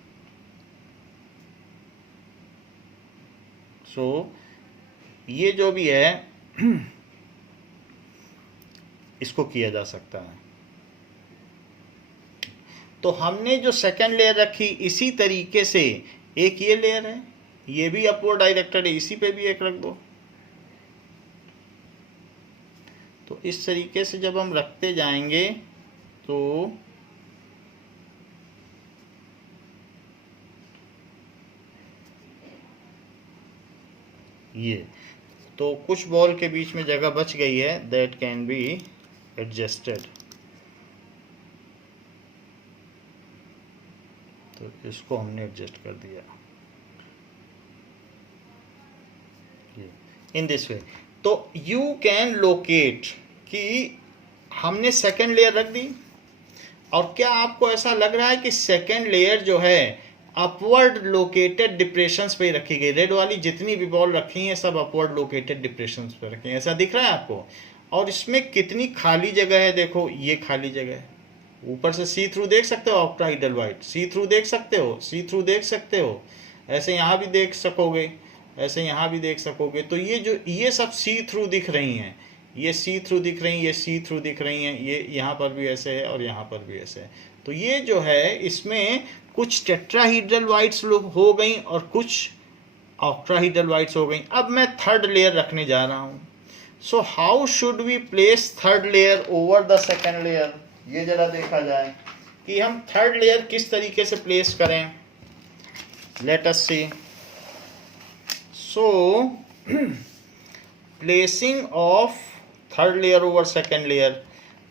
सो ये जो भी है इसको किया जा सकता है। तो हमने जो सेकंड लेयर रखी, इसी तरीके से एक ये लेयर है, ये भी अपवर्ड डायरेक्टेड है, इसी पे भी एक रख दो। तो इस तरीके से जब हम रखते जाएंगे तो ये, तो कुछ बॉल के बीच में जगह बच गई है, दैट कैन बी एडजस्टेड। तो इसको हमने एडजस्ट कर दिया इन दिस वे। तो यू कैन लोकेट कि हमने सेकेंड लेयर रख दी, और क्या आपको ऐसा लग रहा है कि सेकेंड लेयर जो है अपवर्ड लोकेटेड डिप्रेशंस पे रखी गई? रेड वाली जितनी भी बॉल रखी हैं सब अपवर्ड लोकेटेड डिप्रेशंस पे रखी हैं, ऐसा दिख रहा है आपको? और इसमें कितनी खाली जगह है, देखो ये खाली जगह है। ऊपर से सी थ्रू देख सकते हो, ऑक्टाहाइड्रल वाइट सी थ्रू देख सकते हो, सी थ्रू देख सकते हो, ऐसे यहाँ भी देख सकोगे, ऐसे यहाँ भी देख सकोगे। तो ये जो ये सब सी थ्रू दिख रही हैं, ये सी थ्रू दिख रही हैं, ये सी थ्रू दिख रही हैं, ये यहाँ पर भी ऐसे है और यहाँ पर भी ऐसे है। तो ये जो है इसमें कुछ टेट्राहीड्रल वाइट्स हो गई और कुछ ऑक्टाहाइड्रल वाइट्स हो गई। अब मैं थर्ड लेयर रखने जा रहा हूँ। So how should we place third layer over the second layer? ये जरा देखा जाए कि हम थर्ड लेयर किस तरीके से प्लेस करें। Let us see. So placing of third layer over second layer,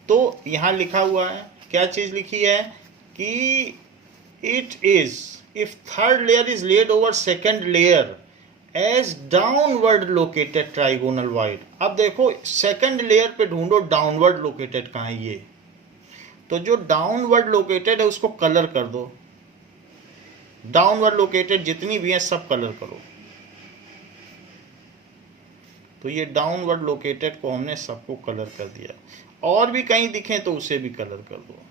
तो यहाँ लिखा हुआ है, क्या चीज लिखी है कि it is if third layer is laid over second layer as downward located trigonal void। अब देखो सेकंड लेयर पे ढूंढो डाउनवर्ड लोकेटेड कहाँ है, ये तो जो डाउनवर्ड लोकेटेड है उसको कलर कर दो। डाउनवर्ड लोकेटेड जितनी भी हैं सब कलर करो। तो ये डाउनवर्ड लोकेटेड को हमने सबको कलर कर दिया, और भी कहीं दिखे तो उसे भी कलर कर दो।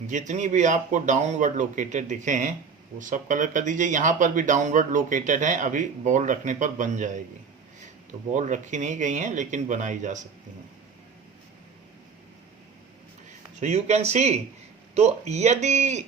जितनी भी आपको डाउनवर्ड लोकेटेड दिखे हैं वो सब कलर कर दीजिए। यहाँ पर भी डाउनवर्ड लोकेटेड हैं, अभी बॉल रखने पर बन जाएगी। तो बॉल रखी नहीं गई हैं लेकिन बनाई जा सकती हैं। सो यू कैन सी, तो यदि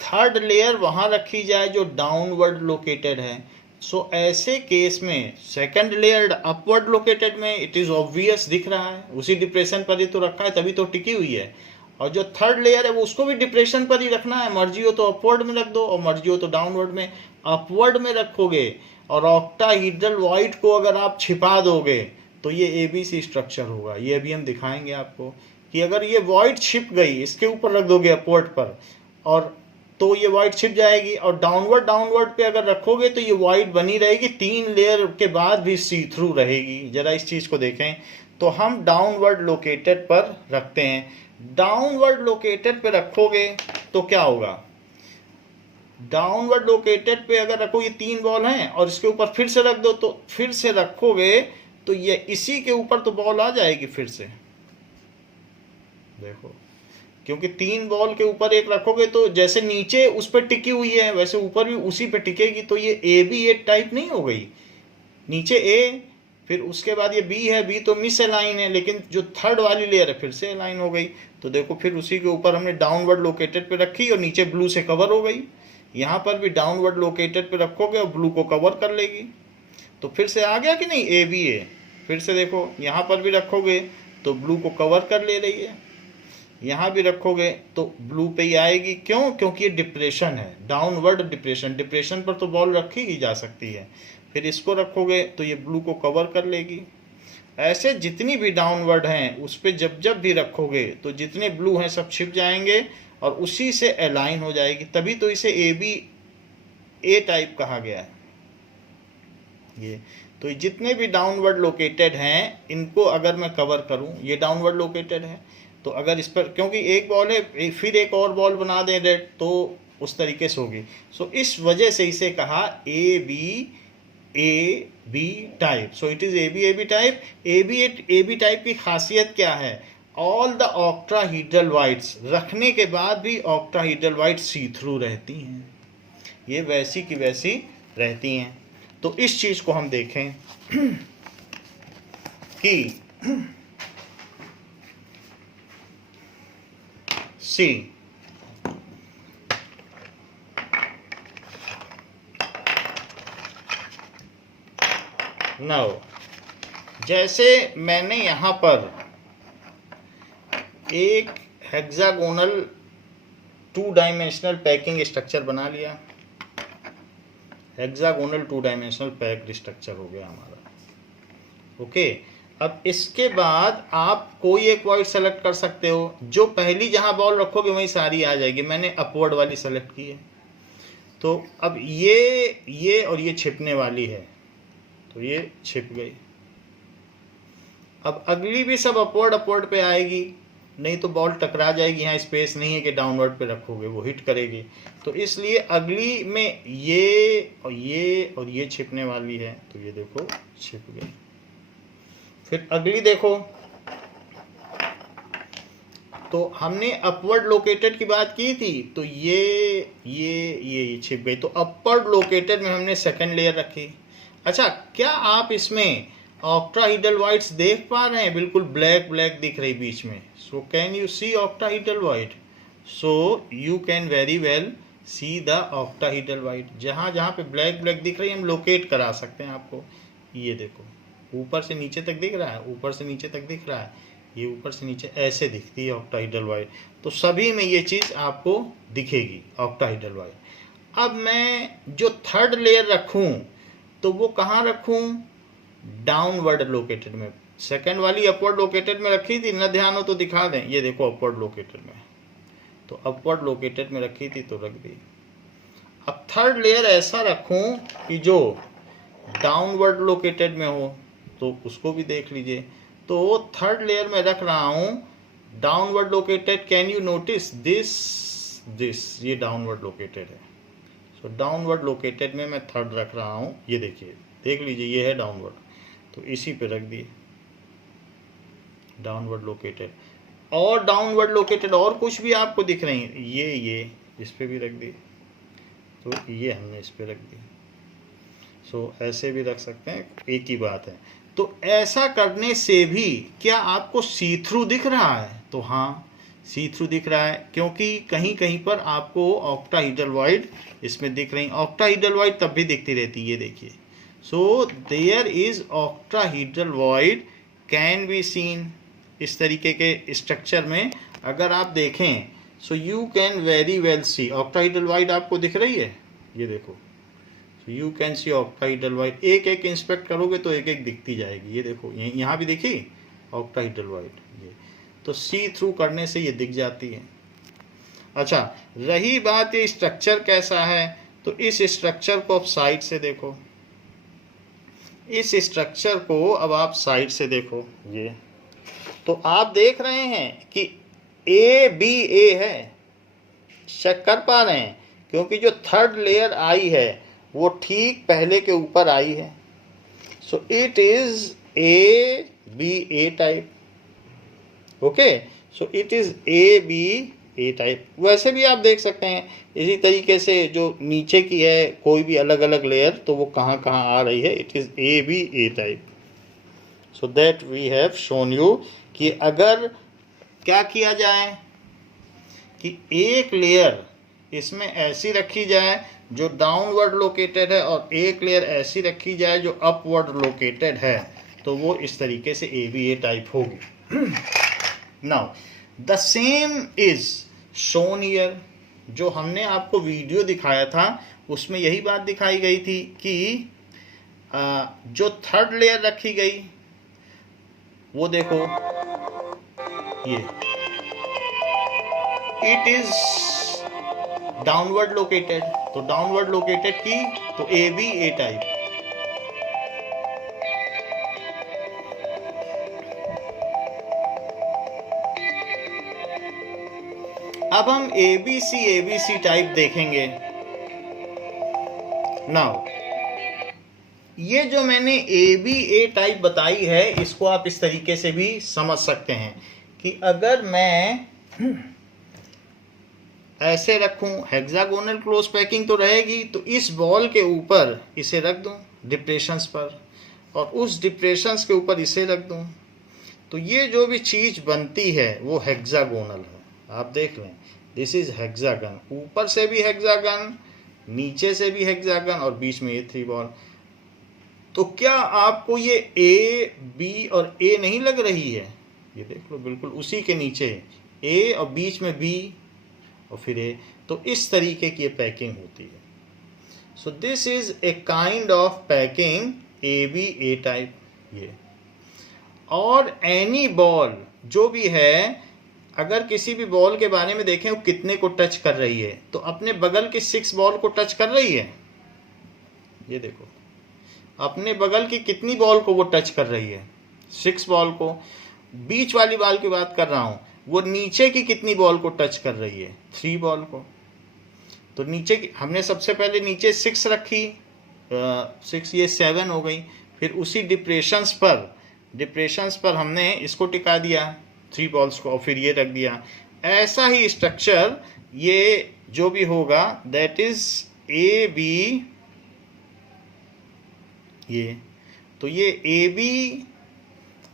थर्ड लेयर वहां रखी जाए जो डाउनवर्ड लोकेटेड है, सो ऐसे केस में सेकंड लेयर अपवर्ड लोकेटेड में इट इज ऑब्वियस दिख रहा है, उसी डिप्रेशन पर ही तो रखा है, तभी तो टिकी हुई है। और जो थर्ड लेयर है वो उसको भी डिप्रेशन पर ही रखना है, मर्जी हो तो अपवर्ड में रख दो और मर्जी हो तो डाउनवर्ड में। अपवर्ड में रखोगे और ऑक्टाहीड्रल वाइट को अगर आप छिपा दोगे तो ये एबीसी स्ट्रक्चर होगा। ये अभी हम दिखाएंगे आपको कि अगर ये वाइट छिप गई, इसके ऊपर रख दोगे अपवर्ड पर, और तो ये वाइट छिप जाएगी। और डाउनवर्ड पे अगर रखोगे तो ये वाइट बनी रहेगी, 3 लेयर के बाद भी सी थ्रू रहेगी। जरा इस चीज को देखें। तो हम डाउनवर्ड लोकेटेड पर रखते हैं। डाउनवर्ड लोकेटेड पे रखोगे तो क्या होगा? डाउनवर्ड लोकेटेड पे अगर रखो, ये 3 बॉल हैं और इसके ऊपर फिर से रख दो, तो फिर से रखोगे तो ये इसी के ऊपर तो बॉल आ जाएगी फिर से। देखो, क्योंकि 3 बॉल के ऊपर एक रखोगे तो जैसे नीचे उस पर टिकी हुई है वैसे ऊपर भी उसी पे टिकेगी। तो ये ए बी ए टाइप नहीं हो गई, नीचे ए, फिर उसके बाद ये बी है, बी तो मिस अलाइन है, लेकिन जो थर्ड वाली लेयर है फिर से अलाइन हो गई। तो देखो फिर उसी के ऊपर हमने डाउनवर्ड लोकेटेड पे रखी और नीचे ब्लू से कवर हो गई। यहाँ पर भी डाउनवर्ड लोकेटेड पे रखोगे और ब्लू को कवर कर लेगी। तो फिर से आ गया कि नहीं ए बी ए। फिर से देखो यहाँ पर भी रखोगे तो ब्लू को कवर कर ले रही है, यहाँ भी रखोगे तो ब्लू पे ही आएगी। क्यों? क्योंकि ये डिप्रेशन है, डाउनवर्ड डिप्रेशन। डिप्रेशन पर तो बॉल रखी ही जा सकती है। फिर इसको रखोगे तो ये ब्लू को कवर कर लेगी। ऐसे जितनी भी डाउनवर्ड हैं उस पर जब जब भी रखोगे तो जितने ब्लू हैं सब छिप जाएंगे और उसी से अलाइन हो जाएगी, तभी तो इसे ए बी ए टाइप कहा गया है। ये तो जितने भी डाउनवर्ड लोकेटेड हैं इनको अगर मैं कवर करूं, ये डाउनवर्ड लोकेटेड है, तो अगर इस पर, क्योंकि एक बॉल है फिर एक और बॉल बना दें रेड तो उस तरीके से होगी। सो इस वजह से इसे कहा A B type. So it is A B type. A B type की खासियत क्या है? ऑल द ऑक्टाहीड्रल वाइट्स रखने के बाद भी ऑक्टाहीड्रल वाइट सी थ्रू रहती हैं, ये वैसी की वैसी रहती हैं। तो इस चीज को हम देखें कि सी नाउ जैसे मैंने यहां पर एक हेक्सागोनल 2 डायमेंशनल पैकिंग स्ट्रक्चर बना लिया, हेक्सागोनल 2 डायमेंशनल पैक्ड स्ट्रक्चर हो गया हमारा। ओके, अब इसके बाद आप कोई एक वॉइड सेलेक्ट कर सकते हो, जो पहली जहां बॉल रखोगे वहीं सारी आ जाएगी। मैंने अपवर्ड वाली सेलेक्ट की है, तो अब ये और ये छिपने वाली है, तो ये छिप गई। अब अगली भी सब अपवर्ड पे आएगी, नहीं तो बॉल टकरा जाएगी, यहाँ स्पेस नहीं है कि डाउनवर्ड पे रखोगे, वो हिट करेगी। तो इसलिए अगली में ये और ये छिपने वाली है, तो ये देखो छिप गई। फिर अगली देखो, तो हमने अपवर्ड लोकेटेड की बात की थी, तो ये छिप गई। तो अपवर्ड लोकेटेड में हमने सेकंड लेयर रखी। अच्छा, क्या आप इसमें ऑक्टाहीड्रल वाइट्स देख पा रहे हैं? बिल्कुल ब्लैक दिख रही बीच में। So can you see octahedral void? So you can very well see the octahedral void. जहाँ जहाँ पे ब्लैक दिख रही है हम लोकेट करा सकते हैं आपको। ये देखो, ऊपर से नीचे तक दिख रहा है, ऊपर से नीचे तक दिख रहा है, ये ऊपर से नीचे ऐसे दिखती है ऑक्टाहीड्रल वाइट। तो सभी में ये चीज़ आपको दिखेगी ऑक्टाहीड्रल वाइट। अब मैं जो थर्ड लेयर रखूँ तो वो कहाँ रखूँ? डाउनवर्ड लोकेटेड में। सेकंड वाली अपवर्ड लोकेटेड में रखी थी, न ध्यान हो तो दिखा दें। ये देखो अपवर्ड लोकेटेड में, तो अपवर्ड लोकेटेड में रखी थी तो रख दी। अब थर्ड लेयर ऐसा रखूं कि जो डाउनवर्ड लोकेटेड में हो, तो उसको भी देख लीजिए। तो थर्ड लेयर में रख रहा हूं downward located. Can you notice this ये डाउनवर्ड लोकेटेड है। सो डाउनवर्ड लोकेटेड में मैं थर्ड रख रहा हूं। ये देखिए, देख लीजिए, ये है डाउनवर्ड, तो इसी पे रख दिए डाउनवर्ड लोकेटेड। और डाउनवर्ड लोकेटेड और कुछ भी आपको दिख रही है, ये इस पे भी रख दी, तो ये हमने इस पे रख दी। सो ऐसे भी रख सकते हैं, एक ही बात है। तो ऐसा करने से भी क्या आपको सी थ्रू दिख रहा है? तो हाँ, सी थ्रू दिख रहा है, क्योंकि कहीं कहीं पर आपको ऑक्टाहीड्रल वाइट इसमें दिख रही। ऑक्टाहीड्रल वाइट तब भी दिखती रहती है, ये देखिए। So there is octahedral void can be seen. इस तरीके के स्ट्रक्चर में अगर आप देखें, so you can very well see octahedral void. आपको दिख रही है, ये देखो, you can see octahedral void. एक एक इंस्पेक्ट करोगे तो एक एक दिखती जाएगी। ये देखो, यहाँ भी देखी ऑक्टाहीड्रल वाइट, ये तो सी थ्रू करने से ये दिख जाती है। अच्छा, रही बात ये स्ट्रक्चर कैसा है, तो इस स्ट्रक्चर को अब साइड से देखो। इस स्ट्रक्चर को अब आप साइड से देखो, ये तो आप देख रहे हैं कि ए बी ए है। चेक कर पा रहे हैं, क्योंकि जो थर्ड लेयर आई है वो ठीक पहले के ऊपर आई है। So it is A B A type. Okay, so it is A B A type. वैसे भी आप देख सकते हैं इसी तरीके से, जो नीचे की है कोई भी अलग अलग लेयर, तो वो कहाँ कहाँ आ रही है। It is A B A type. So that we have shown you कि अगर क्या किया जाए कि एक लेयर इसमें ऐसी रखी जाए जो डाउनवर्ड लोकेटेड है, और एक लेयर ऐसी रखी जाए जो अपवर्ड लोकेटेड है, तो वो इस तरीके से ए बी ए टाइप होगी। Now the same is shown here. जो हमने आपको वीडियो दिखाया था उसमें यही बात दिखाई गई थी कि जो थर्ड लेयर रखी गई वो देखो, ये इट इज डाउनवर्ड लोकेटेड, तो डाउनवर्ड लोकेटेड की तो ए बी ए टाइप। अब हम एबीसी टाइप देखेंगे। नाउ ये जो मैंने ए बी ए टाइप बताई है, इसको आप इस तरीके से भी समझ सकते हैं कि अगर मैं ऐसे रखूं, हेक्सागोनल क्लोज पैकिंग तो रहेगी, तो इस बॉल के ऊपर इसे रख दूं डिप्रेशंस पर, और उस डिप्रेशंस के ऊपर इसे रख दूं, तो ये जो भी चीज बनती है वो हेक्सागोनल है। आप देख लें, दिस इज हेक्सागन, ऊपर से भी हेक्सागन, नीचे से भी हेक्सागन, और बीच में ये 3 बॉल। तो क्या आपको ये ए बी और ए नहीं लग रही है? ये देख लो, बिल्कुल उसी के नीचे ए और बीच में बी और फिर ए। तो इस तरीके की पैकिंग होती है। So this is a kind of packing A B A type. ये और एनी बॉल जो भी है, अगर किसी भी बॉल के बारे में देखें वो कितने को टच कर रही है, तो अपने बगल के 6 बॉल को टच कर रही है। ये देखो, अपने बगल की कितनी बॉल को वो टच कर रही है? 6 बॉल को। बीच वाली बॉल की बात कर रहा हूं, वो नीचे की कितनी बॉल को टच कर रही है? 3 बॉल को। तो नीचे की हमने सबसे पहले नीचे 6 रखी, 6 ये 7 हो गई। फिर उसी डिप्रेशंस पर हमने इसको टिका दिया 3 बॉल्स को, और फिर ये रख दिया। ऐसा ही स्ट्रक्चर ये जो भी होगा, दैट इज ए बी ये, तो ये ए बी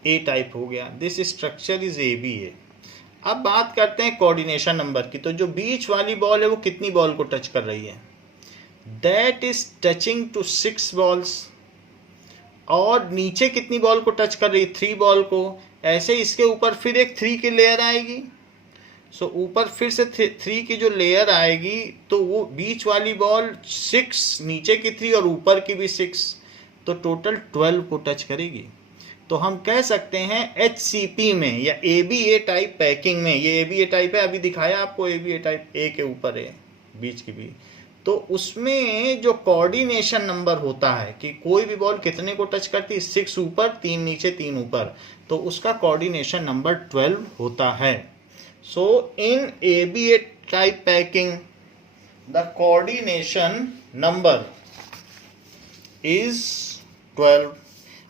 ए टाइप हो गया। This structure is A B A. अब बात करते हैं कोऑर्डिनेशन नंबर की। तो जो बीच वाली बॉल है वो कितनी बॉल को टच कर रही है? That is touching to 6 balls. और नीचे कितनी बॉल को टच कर रही है? 3 बॉल को। ऐसे इसके ऊपर फिर एक 3 की लेयर आएगी। सो ऊपर फिर से 3 की जो लेयर आएगी, तो वो बीच वाली बॉल 6, नीचे की 3 और ऊपर की भी 6, तो टोटल 12 को टच करेगी। तो हम कह सकते हैं HCP में या ABA टाइप पैकिंग में, ये ABA टाइप है, अभी दिखाया आपको ABA टाइप, ए के ऊपर है बीच की भी, तो उसमें जो कोऑर्डिनेशन नंबर होता है कि कोई भी बॉल कितने को टच करती है, 6 ऊपर 3 नीचे 3 ऊपर, तो उसका कोऑर्डिनेशन नंबर 12 होता है। सो इन ABA type packing the coordination number is 12।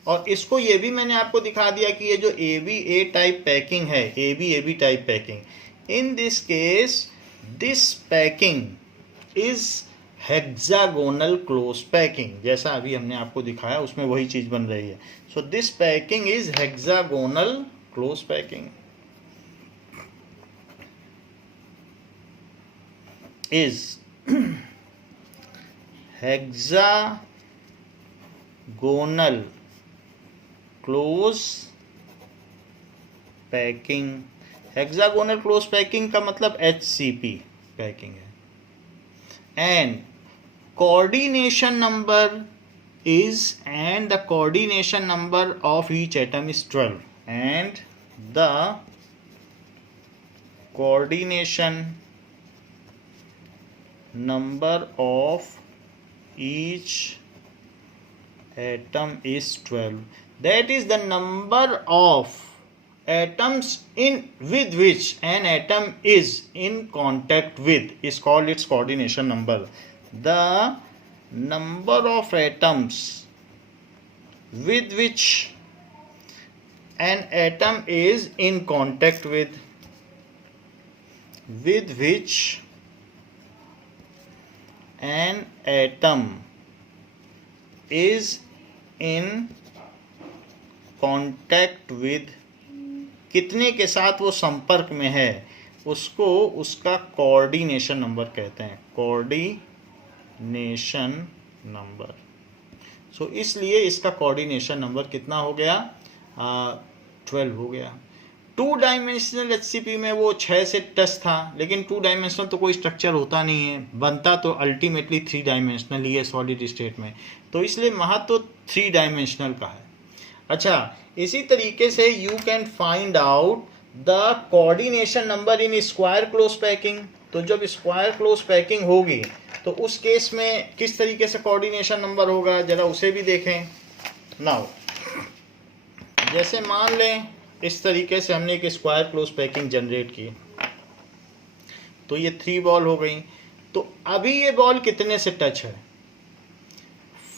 और इसको ये भी मैंने आपको दिखा दिया कि ये जो ABA टाइप पैकिंग है, AB type packing, in this case this packing is hexagonal close packing. जैसा अभी हमने आपको दिखाया उसमें वही चीज बन रही है। So this packing is hexagonal close packing. Is hexagonal close packing. Hexagonal close packing का मतलब HCP पैकिंग है। And coordination number is and the coordination number of each atom is 12 and the coordination number of each atom is 12. That is the number of atoms in with which an atom is in contact with is called its coordination number. The number of atoms with which an atom is in contact with which an atom is in contact with, कितने के साथ वो संपर्क में है, उसको उसका coordination number कहते हैं, कोऑर्डिनेशन नंबर। सो इसलिए इसका कोऑर्डिनेशन नंबर कितना हो गया? 12 हो गया। 2 डायमेंशनल HCP में वो 6 से टच था, लेकिन 2 डायमेंशनल तो कोई स्ट्रक्चर होता नहीं है, बनता तो अल्टीमेटली 3 डायमेंशनल ही है सॉलिड स्टेट में, तो इसलिए महत्व 3 डायमेंशनल का है। अच्छा, इसी तरीके से you can find out the coordination number in square close packing. तो जब स्क्वायर क्लोज पैकिंग होगी तो उस केस में किस तरीके से कोऑर्डिनेशन नंबर होगा, जरा उसे भी देखें। नाउ जैसे मान लें इस तरीके से हमने एक स्क्वायर क्लोज पैकिंग जनरेट की, तो ये 3 बॉल हो गई। तो अभी ये बॉल कितने से टच है,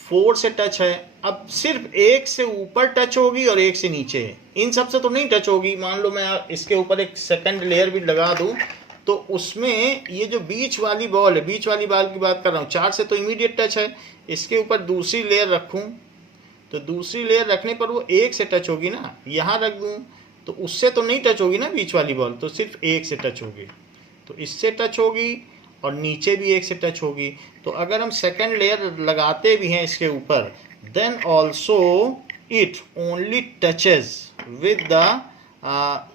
4 से टच है। अब सिर्फ एक से ऊपर टच होगी और एक से नीचे, इन सब से तो नहीं टच होगी। मान लो मैं इसके ऊपर एक सेकंड लेयर भी लगा दूं तो उसमें ये जो बीच वाली बॉल है, बीच वाली बॉल की बात कर रहा हूँ, 4 से तो इमीडिएट टच है। इसके ऊपर दूसरी लेयर रखूं तो दूसरी लेयर रखने पर वो 1 से टच होगी ना। यहाँ रख दूं तो उससे तो नहीं टच होगी ना बीच वाली बॉल, तो सिर्फ 1 से टच होगी। तो इससे टच होगी और नीचे भी 1 से टच होगी। तो अगर हम सेकंड लेयर लगाते भी हैं इसके ऊपर, then also it only touches with the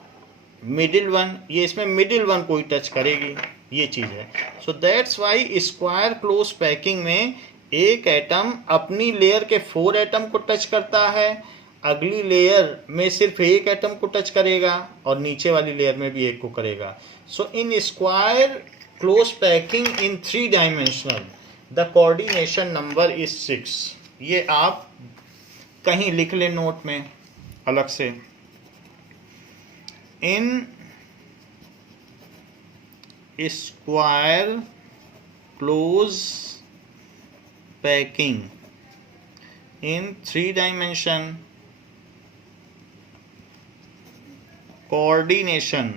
middle one. ये इसमें मिडिल वन को ही टच करेगी, ये चीज़ है। So that's why square close packing में एक एटम अपनी लेयर के 4 एटम को टच करता है, अगली लेयर में सिर्फ एक एटम को टच करेगा और नीचे वाली लेयर में भी एक को करेगा। So in square close packing in 3 dimensional the coordination number is 6। ये आप कहीं लिख लें नोट में अलग से। इन square close packing in 3 dimension coordination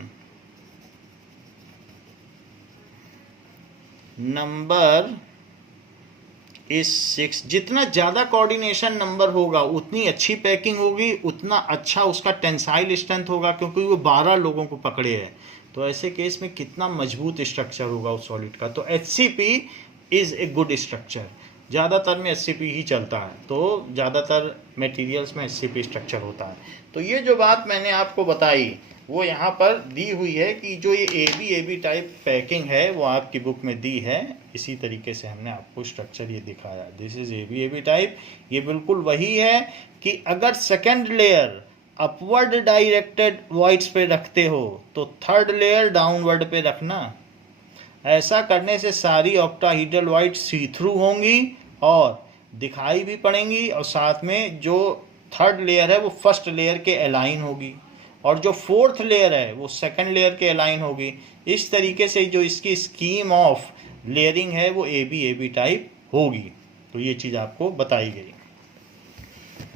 number इस 6। जितना ज़्यादा कोऑर्डिनेशन नंबर होगा उतनी अच्छी पैकिंग होगी, उतना अच्छा उसका टेंसाइल स्ट्रेंथ होगा, क्योंकि वो 12 लोगों को पकड़े है। तो ऐसे केस में कितना मजबूत स्ट्रक्चर होगा उस सॉलिड का। तो HCP is a good structure. ज़्यादातर में HCP ही चलता है, तो ज़्यादातर मटेरियल्स में HCP स्ट्रक्चर होता है। तो ये जो बात मैंने आपको बताई वो यहाँ पर दी हुई है कि जो ये AB टाइप पैकिंग है वो आपकी बुक में दी है। इसी तरीके से हमने आपको स्ट्रक्चर ये दिखाया। This is AB type. ये बिल्कुल वही है कि अगर second layer upward directed voids पे रखते हो तो थर्ड लेयर डाउनवर्ड पे रखना। ऐसा करने से सारी ऑक्टाहेड्रल वॉइड सी थ्रू होंगी और दिखाई भी पड़ेंगी, और साथ में जो थर्ड लेयर है वो फर्स्ट लेयर के अलाइन होगी और जो फोर्थ लेयर है वो सेकंड लेयर के अलाइन होगी। इस तरीके से जो इसकी स्कीम ऑफ लेयरिंग है वो AB टाइप होगी। तो ये चीज़ आपको बताई गई।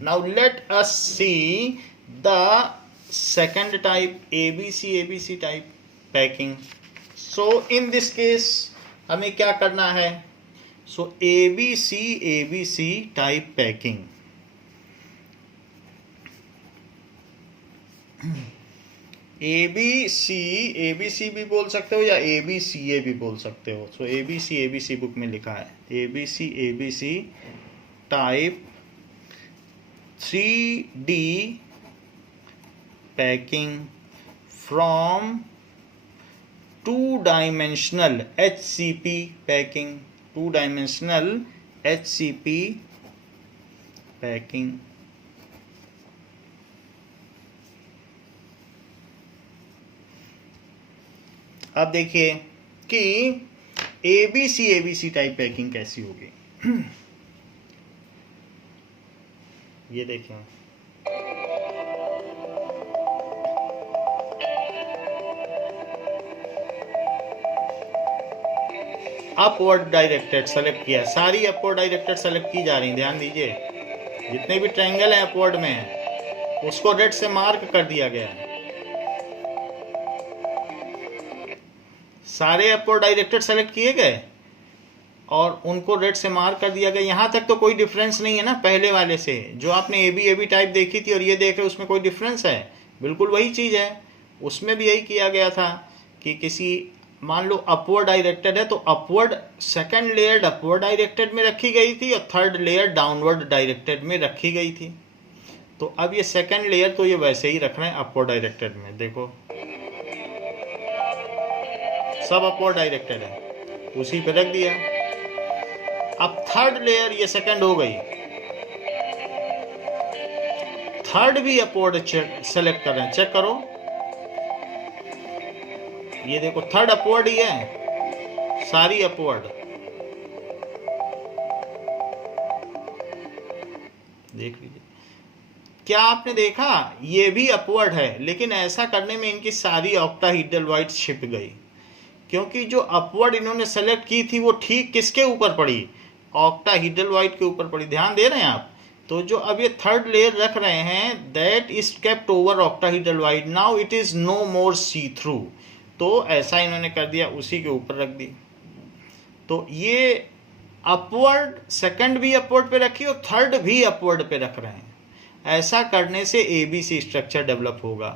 Now let us see the second type ABC type packing. So in this case हमें क्या करना है? सो ABC टाइप पैकिंग। ABC भी बोल सकते हो या ABCA भी बोल सकते हो। सो ABC बुक में लिखा है ABC type 3D packing from 2-dimensional HCP packing. 2-dimensional HCP packing. अब देखिए कि ABC टाइप पैकिंग कैसी होगी। ये देखें, अपवर्ड डायरेक्टेड सेलेक्ट किया, सारी अपवर्ड डायरेक्टेड सेलेक्ट की जा रही हैं। ध्यान दीजिए, जितने भी ट्रायंगल हैं अपवर्ड में हैं उसको रेड से मार्क कर दिया गया है। सारे अपवर्ड डायरेक्टेड सेलेक्ट किए गए और उनको रेड से मार्क कर दिया गया। यहाँ तक तो कोई डिफरेंस नहीं है ना पहले वाले से। जो आपने AB टाइप देखी थी और ये देख रहे, उसमें कोई डिफरेंस है? बिल्कुल वही चीज़ है। उसमें भी यही किया गया था कि किसी, मान लो अपवर्ड डायरेक्टेड है तो upward second layer upward directed में रखी गई थी और थर्ड लेयर डाउनवर्ड डायरेक्टेड में रखी गई थी। तो अब ये सेकंड लेयर तो ये वैसे ही रख रहे हैं अपवर्ड डायरेक्टेड में। देखो सब अपवर्ड डायरेक्टेड है, उसी पे रख दिया। अब थर्ड लेयर ये सेकंड हो गई, थर्ड भी अपवर्ड सेलेक्ट कर रहे हैं। चेक करो, ये देखो थर्ड अपवर्ड ही है, सारी अपवर्ड। देख लीजिए, क्या आपने देखा, ये भी अपवर्ड है, लेकिन ऐसा करने में इनकी सारी ऑक्टाहीड्रल वाइट्स छिप गई, क्योंकि जो अपवर्ड इन्होंने सेलेक्ट की थी वो ठीक किसके ऊपर पड़ी, ऑक्टाहीड्रल वाइट के ऊपर पड़ी। ध्यान दे रहे हैं आप। तो जो अब ये थर्ड लेयर रख रहे हैं, that is kept over octahedral void, now it is no more see through. तो ऐसा इन्होंने कर दिया, उसी के ऊपर रख दी। तो ये अपवर्ड, सेकंड भी अपवर्ड पे रखी और थर्ड भी अपवर्ड पे रख रहे हैं। ऐसा करने से एबीसी स्ट्रक्चर डेवलप होगा,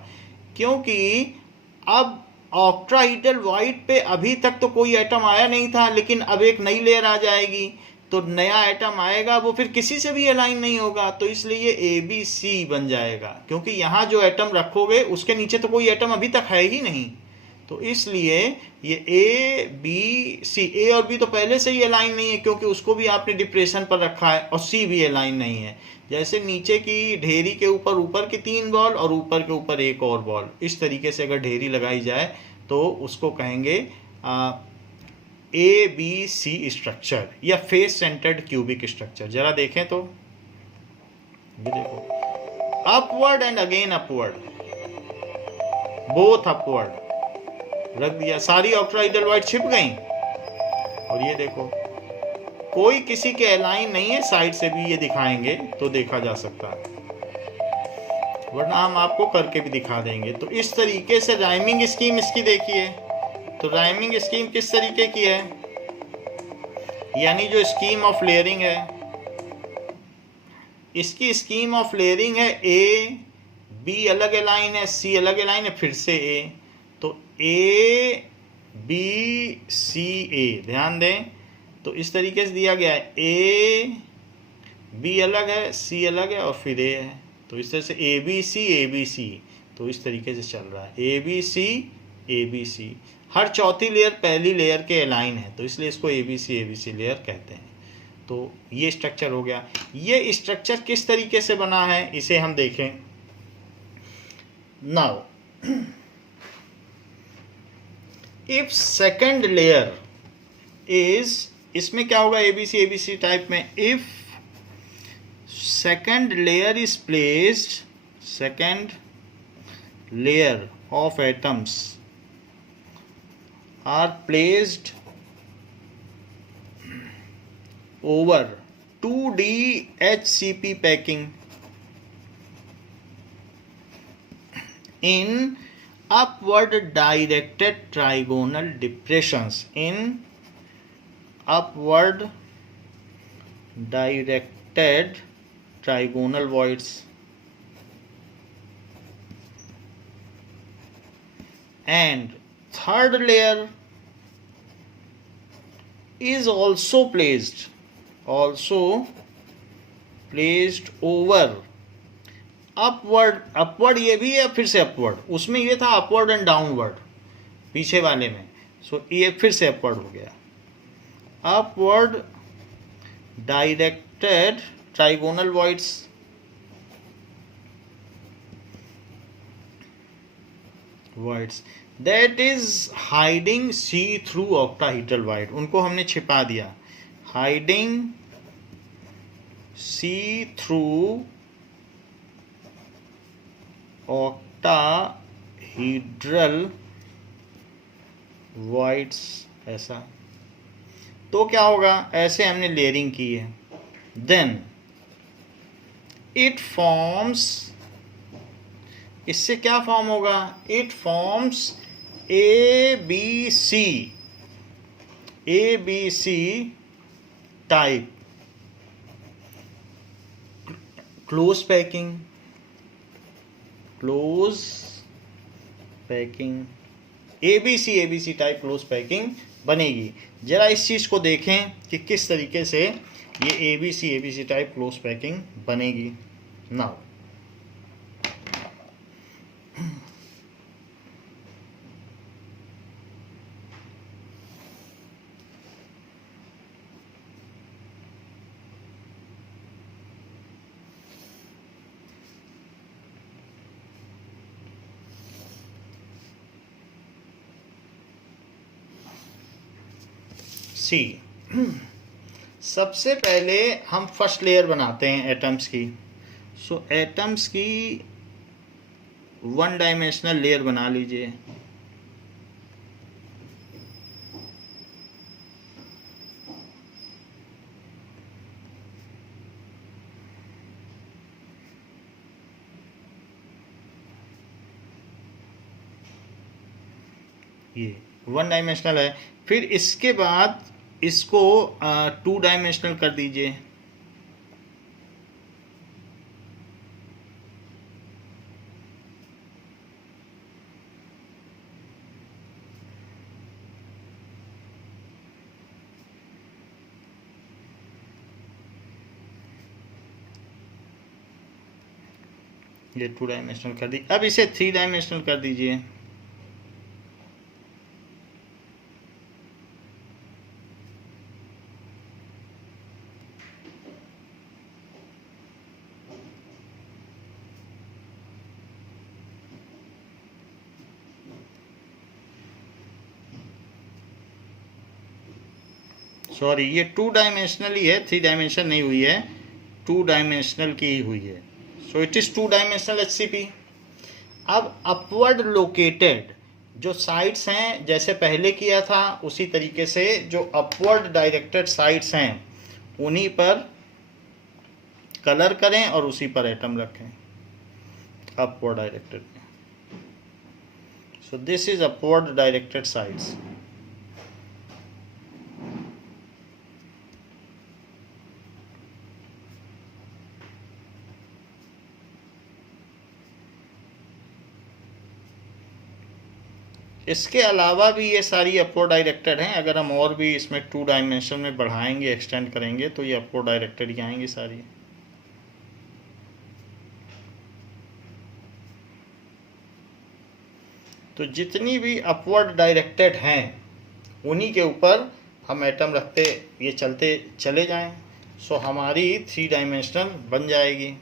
क्योंकि अब ऑक्टाहीड्रल वाइट पे अभी तक तो कोई एटम आया नहीं था, लेकिन अब एक नई लेयर आ जाएगी, तो नया एटम आएगा, वो फिर किसी से भी अलाइन नहीं होगा, तो इसलिए ये ए बी सी बन जाएगा, क्योंकि यहाँ जो एटम रखोगे उसके नीचे तो कोई एटम अभी तक है ही नहीं। तो इसलिए ये ए बी सी, ए और बी तो पहले से ही अलाइन नहीं है, क्योंकि उसको भी आपने डिप्रेशन पर रखा है, और सी भी अलाइन नहीं है। जैसे नीचे की ढेरी के ऊपर ऊपर के 3 बॉल और ऊपर के ऊपर एक और बॉल, इस तरीके से अगर ढेरी लगाई जाए तो उसको कहेंगे ए बी सी स्ट्रक्चर, या फेस सेंटर्ड क्यूबिक स्ट्रक्चर। जरा देखें तो, ये देखो, upward and again upward, both upward रख दिया, सारी ऑक्टाहीड्रल वाइट छिप गई। और ये देखो, कोई किसी के अलाइन नहीं है, साइड से भी ये दिखाएंगे तो देखा जा सकता है, वरना हम आपको करके भी दिखा देंगे। तो इस तरीके से राइमिंग स्कीम इसकी देखिए। तो राइमिंग स्कीम किस तरीके की है, यानी जो स्कीम ऑफ लेयरिंग है, इसकी स्कीम ऑफ लेयरिंग है, ए बी अलग अलाइन है, सी अलग अलाइन है, फिर से ए, तो ए बी सी ए। ध्यान दें, तो इस तरीके से दिया गया है, ए बी अलग है, सी अलग है, और फिर ए है। तो इस तरह से ए बी सी, तो इस तरीके से चल रहा है, ए बी सी। हर चौथी लेयर पहली लेयर के अलाइन है, तो इसलिए इसको ए बी सी लेयर कहते हैं। तो ये स्ट्रक्चर हो गया। ये स्ट्रक्चर किस तरीके से बना है इसे हम देखें। Now if second layer is, इसमें क्या होगा एबीसी टाइप में, if second layer is placed, second layer of atoms are placed over 2D HCP packing in upward directed trigonal depressions, in upward directed trigonal voids, and third layer is also placed over upward, ये भी है, फिर से upward, उसमें ये था upward and downward पीछे वाले में, सो ये फिर से अपवर्ड हो गया, upward directed trigonal voids that is hiding see through octahedral void, उनको हमने छिपा दिया, hiding see through octahedral voids, ऐसा। तो क्या होगा, ऐसे हमने लेयरिंग की है, देन इट फॉर्म्स, इससे क्या फॉर्म होगा, it forms A B C type close packing ABC type close packing बनेगी। जरा इस चीज़ को देखें कि किस तरीके से ये एबीसी टाइप क्लोज पैकिंग बनेगी। Now see. सबसे पहले हम फर्स्ट लेयर बनाते हैं एटम्स की। सो एटम्स की वन डायमेंशनल लेयर बना लीजिए। ये वन डायमेंशनल है। फिर इसके बाद इसको टू डायमेंशनल कर दीजिए। ये टू डायमेंशनल कर दी। अब इसे थ्री डायमेंशनल कर दीजिए। सॉरी, ये टू डायमेंशनल ही है, थ्री डायमेंशन नहीं हुई है, टू डायमेंशनल की ही हुई है। So it is two dimensional HCP। अब अपवर्ड लोकेटेड जो साइड्स हैं, जैसे पहले किया था उसी तरीके से जो अपवर्ड डायरेक्टेड साइड्स हैं उन्हीं पर कलर करें और उसी पर एटम रखें upward directed. So this is upward directed sides. इसके अलावा भी ये सारी अपवर्ड डायरेक्टेड हैं। अगर हम और भी इसमें टू डायमेंशन में बढ़ाएंगे, एक्सटेंड करेंगे, तो ये अपवर्ड डायरेक्टेड ही आएंगी सारी। तो जितनी भी अपवर्ड डायरेक्टेड हैं उन्हीं के ऊपर हम एटम रखते ये चलते चले जाएं। सो हमारी थ्री डायमेंशनल बन जाएगी।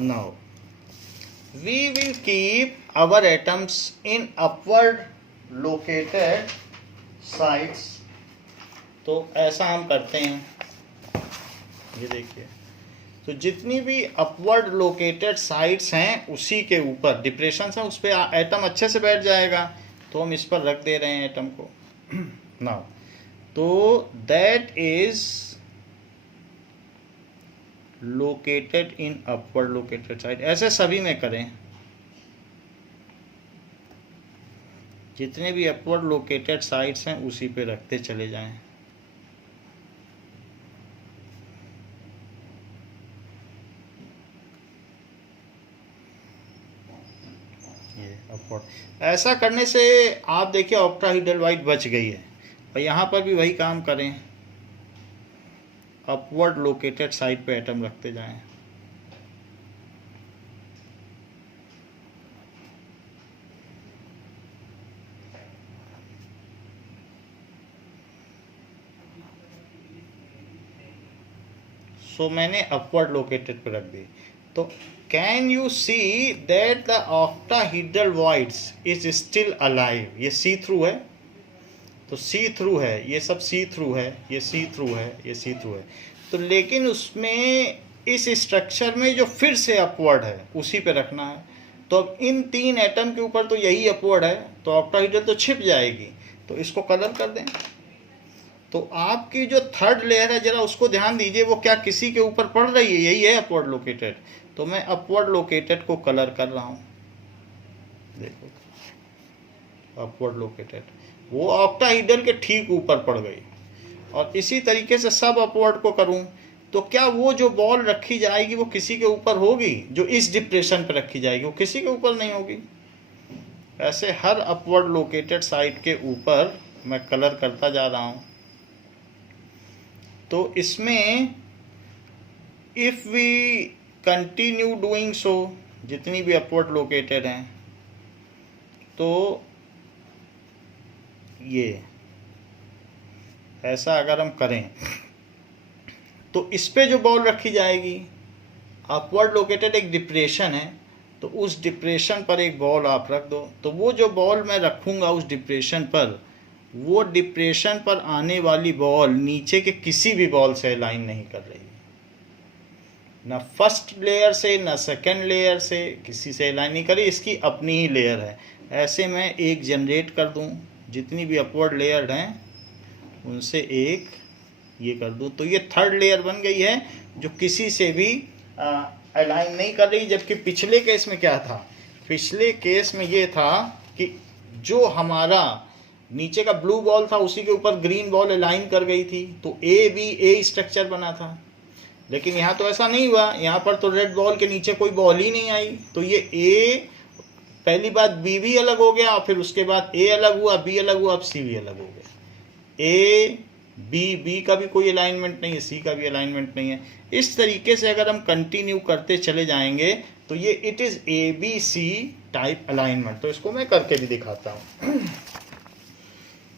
Now we will keep our atoms in upward located sites। तो ऐसा हम करते हैं, ये देखिए। तो जितनी भी अपवर्ड लोकेटेड साइड्स हैं उसी के ऊपर डिप्रेशन है, उस पर एटम अच्छे से बैठ जाएगा। तो हम इस पर रख दे रहे हैं एटम को। नाउ तो that is located in upward located side. ऐसे सभी में करें, जितने भी अपवर्ड लोकेटेड साइड्स हैं उसी पे रखते चले जाएं। ये अपवर्ड। ऐसा करने से आप देखिए ऑक्टाहेड्रल वाइट बच गई है। और यहाँ पर भी वही काम करें, अपवर्ड लोकेटेड साइड पे एटम रखते जाएं। सो मैंने अपवर्ड लोकेटेड पे रख दी। तो can you see that the octahedral voids is still alive. ये सी थ्रू है, तो सी थ्रू है, ये सब सी थ्रू है, ये सी थ्रू है, ये सी थ्रू है। तो लेकिन उसमें इस स्ट्रक्चर में जो फिर से अपवर्ड है उसी पे रखना है। तो अब इन तीन एटम के ऊपर तो यही अपवर्ड है, तो ऑक्टाहेड्रल तो छिप जाएगी। तो इसको कलर कर दें। तो आपकी जो थर्ड लेयर है जरा उसको ध्यान दीजिए, वो क्या किसी के ऊपर पड़ रही है, यही है अपवर्ड लोकेटेड। तो मैं अपवर्ड लोकेटेड को कलर कर रहा हूँ, देखो अपवर्ड लोकेटेड, वो ऑक्टाहेड्रल के ठीक ऊपर पड़ गई। और इसी तरीके से सब अपवर्ड को करूं तो क्या वो जो बॉल रखी जाएगी वो किसी के ऊपर होगी, जो इस डिप्रेशन पर रखी जाएगी वो किसी के ऊपर नहीं होगी। ऐसे हर अपवर्ड लोकेटेड साइड के ऊपर मैं कलर करता जा रहा हूं। तो इसमें if we continue doing so, जितनी भी अपवर्ड लोकेटेड हैं, तो ये ऐसा अगर हम करें तो इस पे जो बॉल रखी जाएगी, अपवर्ड लोकेटेड एक डिप्रेशन है, तो उस डिप्रेशन पर एक बॉल आप रख दो, तो वो जो बॉल मैं रखूँगा उस डिप्रेशन पर, वो डिप्रेशन पर आने वाली बॉल नीचे के किसी भी बॉल से अलाइन नहीं कर रही, ना फर्स्ट लेयर से ना सेकंड लेयर से, किसी से अलाइन नहीं करी, इसकी अपनी ही लेयर है। ऐसे मैं एक जनरेट कर दूं, जितनी भी अपवर्ड लेयर हैं उनसे एक ये कर दूं, तो ये थर्ड लेयर बन गई है जो किसी से भी अलाइन नहीं कर रही। जबकि पिछले केस में क्या था, पिछले केस में ये था कि जो हमारा नीचे का ब्लू बॉल था उसी के ऊपर ग्रीन बॉल अलाइन कर गई थी, तो ए बी ए स्ट्रक्चर बना था। लेकिन यहाँ तो ऐसा नहीं हुआ, यहाँ पर तो रेड बॉल के नीचे कोई बॉल ही नहीं आई, तो ये ए, पहली बात बी भी अलग हो गया, और फिर उसके बाद ए अलग हुआ, बी अलग हुआ, अब सी भी अलग हो गया। ए बी, बी का भी कोई अलाइनमेंट नहीं है, सी का भी अलाइनमेंट नहीं है। इस तरीके से अगर हम कंटिन्यू करते चले जाएंगे तो ये it is A B C type alignment. तो इसको मैं करके भी दिखाता हूँ।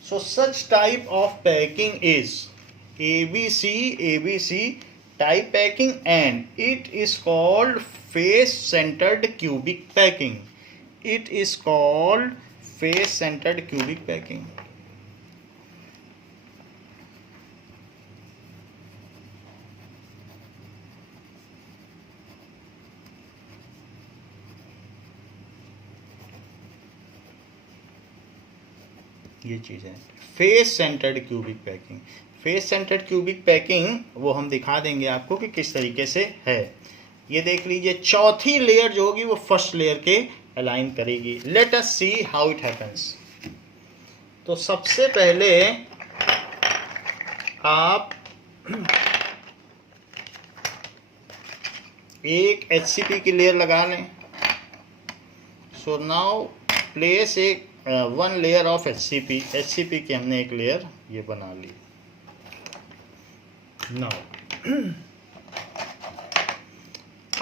So such type of packing is A B C type packing, and it is called face centered cubic packing. It is called face centered cubic packing. ये चीज़ है face centred cubic packing. Face centred cubic packing वो हम दिखा देंगे आपको कि किस तरीके से है। ये देख लीजिए, चौथी लेयर जो होगी वो फर्स्ट लेयर के अलाइन करेगी। Late us see how it happens. तो सबसे पहले आप एक HCP की लेयर लगा लें। सो नाउ प्लेस एक वन लेयर ऑफ HCP की हमने एक लेयर ये बना ली। Now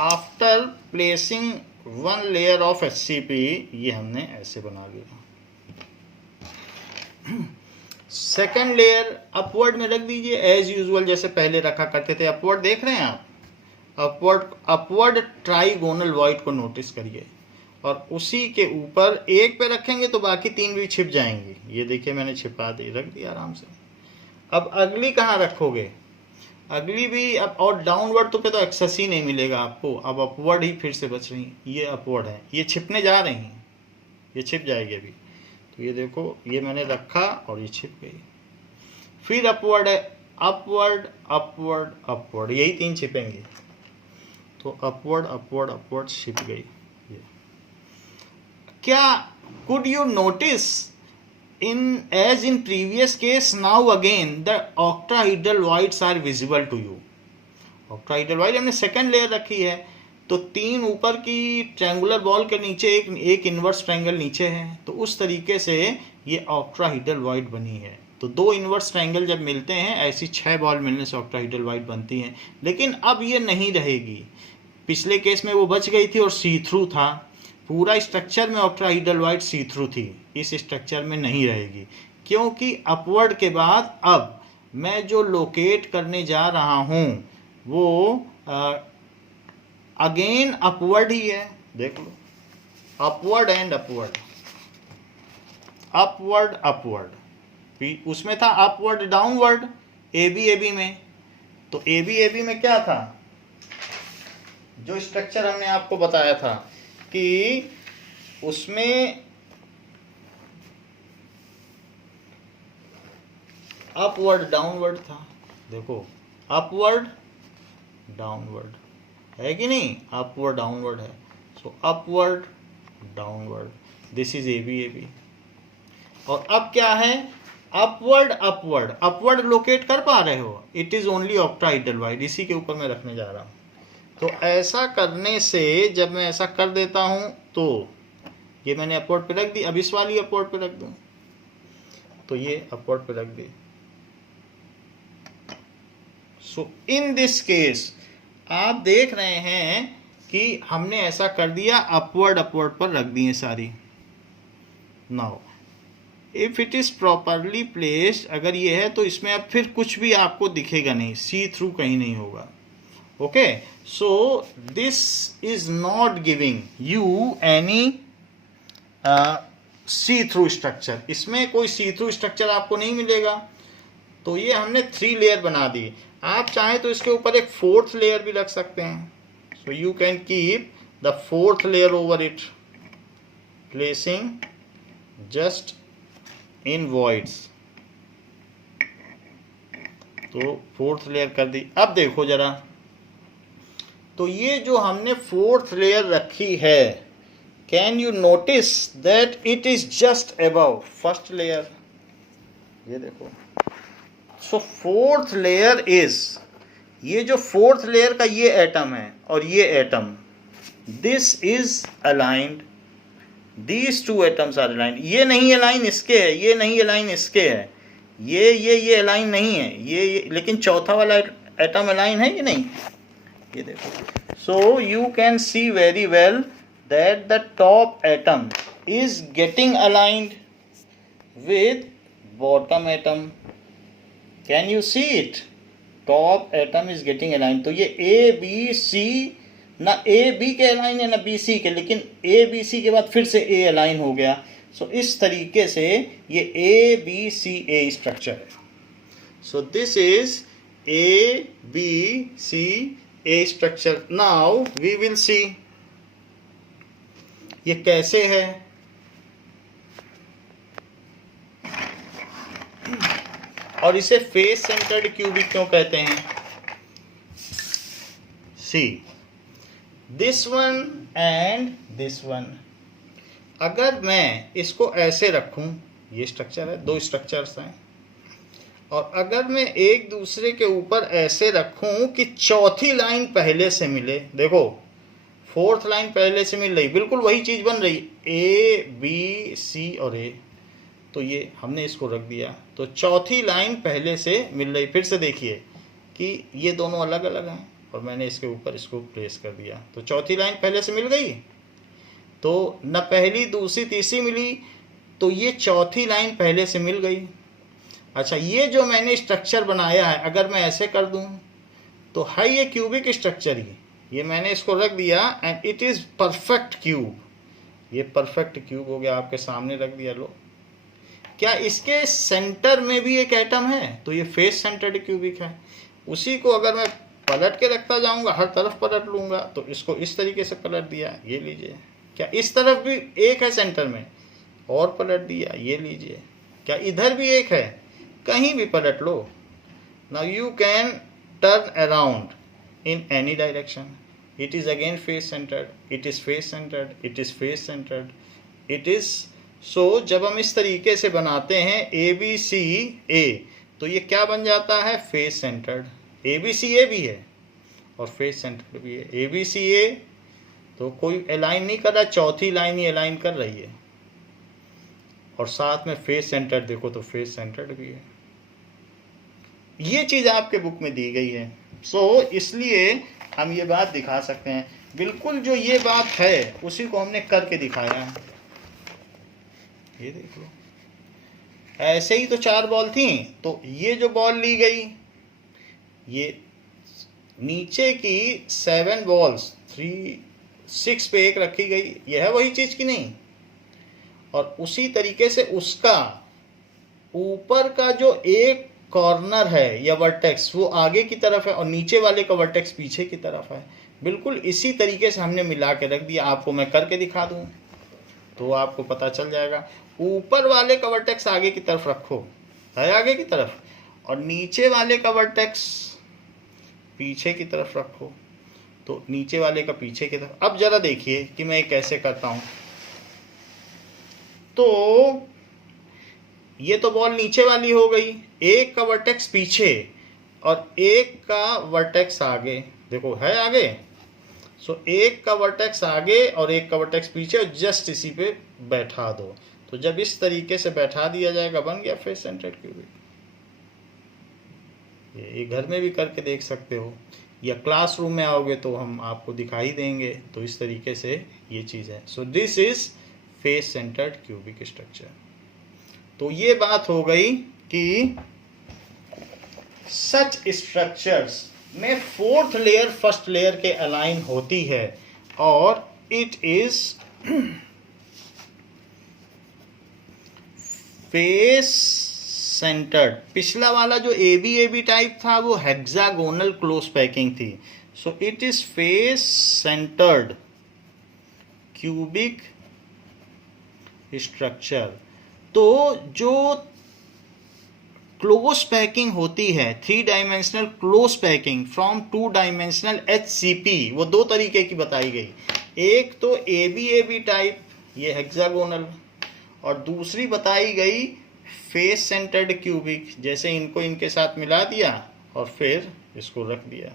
after placing one layer of HCP, ये हमने ऐसे बना लिया। सेकेंड लेयर अपवर्ड में रख दीजिए एज यूजुअल, जैसे पहले रखा करते थे। अपवर्ड देख रहे हैं आप, अपवर्ड ट्राइगोनल वॉइड को नोटिस करिए, और उसी के ऊपर एक पे रखेंगे तो बाकी तीन भी छिप जाएंगी। ये देखिए मैंने छिपा दी, रख दिया आराम से। अब अगली कहाँ रखोगे, अगली भी अब, और डाउनवर्ड तो पे तो एक्सेस ही नहीं मिलेगा आपको। अब अपवर्ड ही फिर से बच रही, ये अपवर्ड है, ये छिपने जा रही हैं, ये छिप जाएगी अभी। तो ये देखो, ये मैंने रखा और ये छिप गई। फिर अपवर्ड है, अपवर्ड अपवर्ड अपवर्ड, यही तीन छिपेंगे। तो अपवर्ड अपवर्ड अपवर्ड छिप गई। क्या could you notice as in previous case, now again the octahedral voids are visible to you. octahedral void हमने सेकेंड लेयर रखी है, तो तीन ऊपर की ट्रायंगुलर बॉल के नीचे एक इन्वर्स ट्रायंगल नीचे है, तो उस तरीके से ये octahedral void बनी है। तो दो इन्वर्स ट्रायंगल जब मिलते हैं, ऐसी 6 बॉल मिलने से octahedral void बनती हैं। लेकिन अब ये नहीं रहेगी, पिछले केस में वो बच गई थी और सी थ्रू था, पूरा स्ट्रक्चर में ऑक्टाहेड्रल वॉइड सी थ्रू थी, इस स्ट्रक्चर में नहीं रहेगी, क्योंकि अपवर्ड के बाद अब मैं जो लोकेट करने जा रहा हूँ वो अगेन अपवर्ड ही है। देख लो, upward and upward, upward upward, उसमें था अपवर्ड डाउनवर्ड एबी में। तो एबी में क्या था, जो स्ट्रक्चर हमने आपको बताया था कि उसमें अपवर्ड डाउनवर्ड था। देखो, अपवर्ड डाउनवर्ड है कि नहीं, अपवर्ड डाउनवर्ड है। So upward downward, this is AB. और अब क्या है, अपवर्ड अपवर्ड, अपवर्ड लोकेट कर पा रहे हो, it is only octahedral void, इसी के ऊपर मैं रखने जा रहा हूँ। तो ऐसा करने से जब मैं ऐसा कर देता हूं तो ये मैंने अपवर्ड पे रख दी, अब इस वाली अपवर्ड पे रख दूं तो ये अपवर्ड पे रख दी। सो इन दिस केस आप देख रहे हैं कि हमने ऐसा कर दिया, अपवर्ड अपवर्ड पर रख दिए सारी। Now if it is properly placed, अगर ये है तो इसमें अब फिर कुछ भी आपको दिखेगा नहीं, सी थ्रू कहीं नहीं होगा। Okay, so this is not giving you any see through structure, इसमें कोई सी थ्रू स्ट्रक्चर आपको नहीं मिलेगा। तो ये हमने 3 लेयर बना दी। आप चाहें तो इसके ऊपर एक 4th लेयर भी रख सकते हैं। सो you can keep the 4th layer over it, placing just in voids. तो 4th लेयर कर दी। अब देखो जरा, तो ये जो हमने 4th लेयर रखी है, can you notice that it is just above 1st layer. ये देखो, सो 4th लेयर इज, ये जो 4th लेयर का ये एटम है और ये atom, this is aligned, these 2 atoms are aligned. ये नहीं अलाइन इसके है, ये नहीं अलाइन इसके है, ये अलाइन नहीं है, ये लेकिन चौथा वाला एटम अलाइन है कि नहीं, ये देखो। सो you can C very well that the top atom is getting aligned with bottom atom. Can you see it? Top atom is getting aligned. तो ये A B C, ना A B के align है ना B C के, लेकिन A B C के बाद फिर से A अलाइन हो गया। सो इस तरीके से ये A B C A structure है। So this is A B C A structure. Now we will see ये कैसे है। और इसे फेस सेंटर्ड क्यूबिक क्यों कहते हैं? See this one and this one, अगर मैं इसको ऐसे रखूं, ये स्ट्रक्चर है, 2 स्ट्रक्चर्स हैं, और अगर मैं एक दूसरे के ऊपर ऐसे रखूं कि चौथी लाइन पहले से मिले, देखो 4th लाइन पहले से मिल रही, बिल्कुल वही चीज बन रही, A B C और A, तो ये हमने इसको रख दिया, तो चौथी लाइन पहले से मिल रही। फिर से देखिए कि ये दोनों अलग अलग हैं और मैंने इसके ऊपर इसको प्लेस कर दिया, तो चौथी लाइन पहले से मिल गई, तो न पहली दूसरी तीसरी मिली, तो ये चौथी लाइन पहले से मिल गई। अच्छा, ये जो मैंने स्ट्रक्चर बनाया है, अगर मैं ऐसे कर दूं तो है ये क्यूबिक स्ट्रक्चर ही, ये मैंने इसको रख दिया and it is perfect cube. ये परफेक्ट क्यूब हो गया, आपके सामने रख दिया। लो, क्या इसके सेंटर में भी एक एटम है? तो ये फेस सेंटर्ड क्यूबिक है। उसी को अगर मैं पलट के रखता जाऊंगा, हर तरफ पलट लूंगा, तो इसको इस तरीके से पलट दिया, ये लीजिए। क्या इस तरफ भी एक है सेंटर में, और पलट दिया, ये लीजिए। क्या इधर भी एक है? कहीं भी पलट लो। Now you can turn around in any direction, it is again face centred, it is face centred, it is face centred, it is. So जब हम इस तरीके से बनाते हैं ए बी सी ए, तो ये क्या बन जाता है? Face centred. A B C A भी है और फेस सेंटर्ड भी है। ए बी सी ए तो कोई अलाइन नहीं कर रहा, चौथी लाइन ही अलाइन कर रही है, और साथ में फेस सेंटर्ड देखो तो फेस सेंटर्ड भी है। ये चीज आपके बुक में दी गई है। सो इसलिए हम ये बात दिखा सकते हैं, बिल्कुल जो ये बात है उसी को हमने करके दिखाया है। ये देख लो, ऐसे ही तो 4 बॉल थी, तो ये जो बॉल ली गई, ये नीचे की 7 बॉल्स 6 पे एक रखी गई, यह है वही चीज की नहीं। और उसी तरीके से उसका ऊपर का जो एक कॉर्नर है या वर्टेक्स, वो आगे की तरफ है और नीचे वाले का वर्टेक्स पीछे की तरफ है। बिल्कुल इसी तरीके से हमने मिला के रख दिया। आपको मैं करके दिखा दूं तो आपको पता चल जाएगा। ऊपर वाले का वर्टेक्स आगे की तरफ रखो, है आगे की तरफ, और नीचे वाले का वर्टेक्स पीछे की तरफ रखो, तो नीचे वाले का पीछे की तरफ। अब जरा देखिए कि मैं कैसे करता हूं। तो ये तो बॉल नीचे वाली हो गई, एक का वर्टेक्स पीछे और एक का वर्टेक्स आगे, देखो है आगे। सो एक का वर्टेक्स आगे और एक का वर्टेक्स पीछे, और जस्ट इसी पे बैठा दो। तो जब इस तरीके से बैठा दिया जाएगा, बन गया फेस सेंटर्ड क्यूबिक। ये घर में भी करके देख सकते हो, या क्लासरूम में आओगे तो हम आपको दिखाई देंगे। तो इस तरीके से ये चीज़ है। So this is face centred cubic structure. तो ये बात हो गई कि सच स्ट्रक्चर्स में फोर्थ लेयर फर्स्ट लेयर के अलाइन होती है और इट इज फेस सेंटर्ड। पिछला वाला जो एबी टाइप था वो हेक्सागोनल क्लोज पैकिंग थी, सो it is face centred cubic structure. तो जो क्लोज पैकिंग होती है, 3 dimensional close packing from 2 dimensional HCP, वो 2 तरीके की बताई गई। एक तो एबी टाइप, ये हेक्सागोनल, और दूसरी बताई गई फेस सेंटर्ड क्यूबिक, जैसे इनको इनके साथ मिला दिया और फिर इसको रख दिया,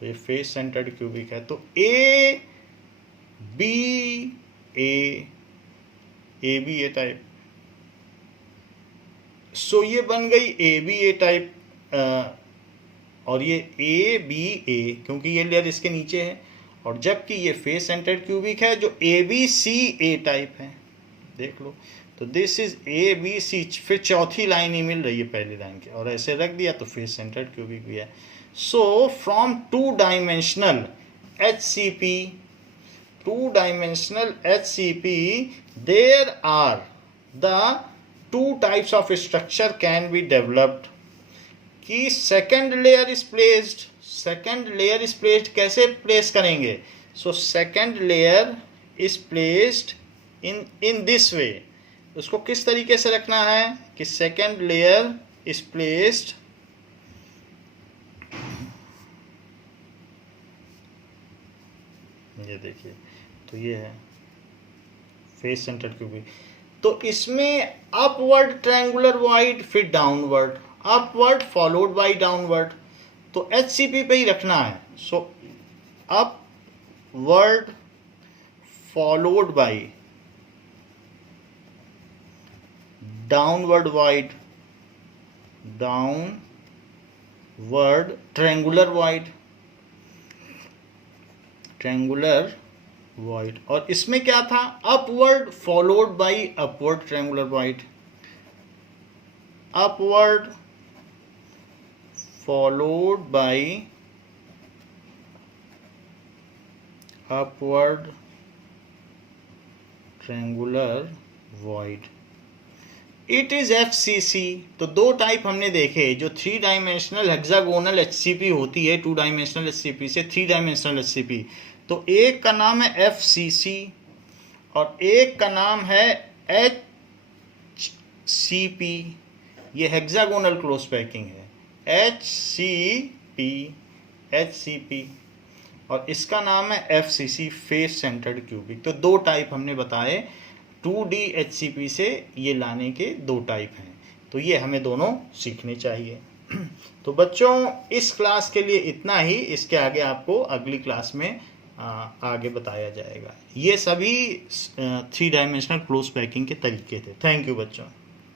तो ये फेस सेंटर्ड क्यूबिक है। तो एबी टाइप, सो ये बन गई एबी टाइप, और ये ABA क्योंकि ये लेयर इसके नीचे है, और जबकि ये फेस सेंटर्ड क्यूबिक है जो ABCA टाइप है। देख लो, तो दिस इज ABC, फिर चौथी लाइन ही मिल रही है पहली लाइन के, और ऐसे रख दिया तो फेस सेंटर्ड क्यूबिक भी है। So from 2 dimensional HCP there are the 2 types of structure can be developed कि second layer is placed कैसे प्लेस करेंगे? सो second layer is placed in this way। उसको किस तरीके से रखना है कि second layer is placed ये देखिए, तो ये है फेस सेंटर्ड क्यूबिक। तो इसमें अपवर्ड ट्रायंगुलर वॉइड, फिर downward, upward followed by downward, तो HCP पे ही रखना है। So upward followed by downward void, downward triangular void, और इसमें क्या था? Upward followed by upward triangular void, upward followed by upward triangular void. It is FCC। तो 2 टाइप हमने देखे, जो 3 डायमेंशनल हेक्सागोनल HCP होती है, 2 डायमेंशनल HCP से 3 डायमेंशनल HCP। तो एक का नाम है FCC और एक का नाम है HCP। ये हेक्सागोनल क्लोज पैकिंग है, HCP, और इसका नाम है FCC, फेस सेंटर्ड क्यूबिक। तो 2 टाइप हमने बताए, 2D HCP से ये लाने के 2 टाइप हैं। तो ये हमें दोनों सीखने चाहिए। तो बच्चों, इस क्लास के लिए इतना ही, इसके आगे आपको अगली क्लास में आगे बताया जाएगा। ये सभी 3 डायमेंशनल क्लोज पैकिंग के तरीके थे। थैंक यू बच्चों।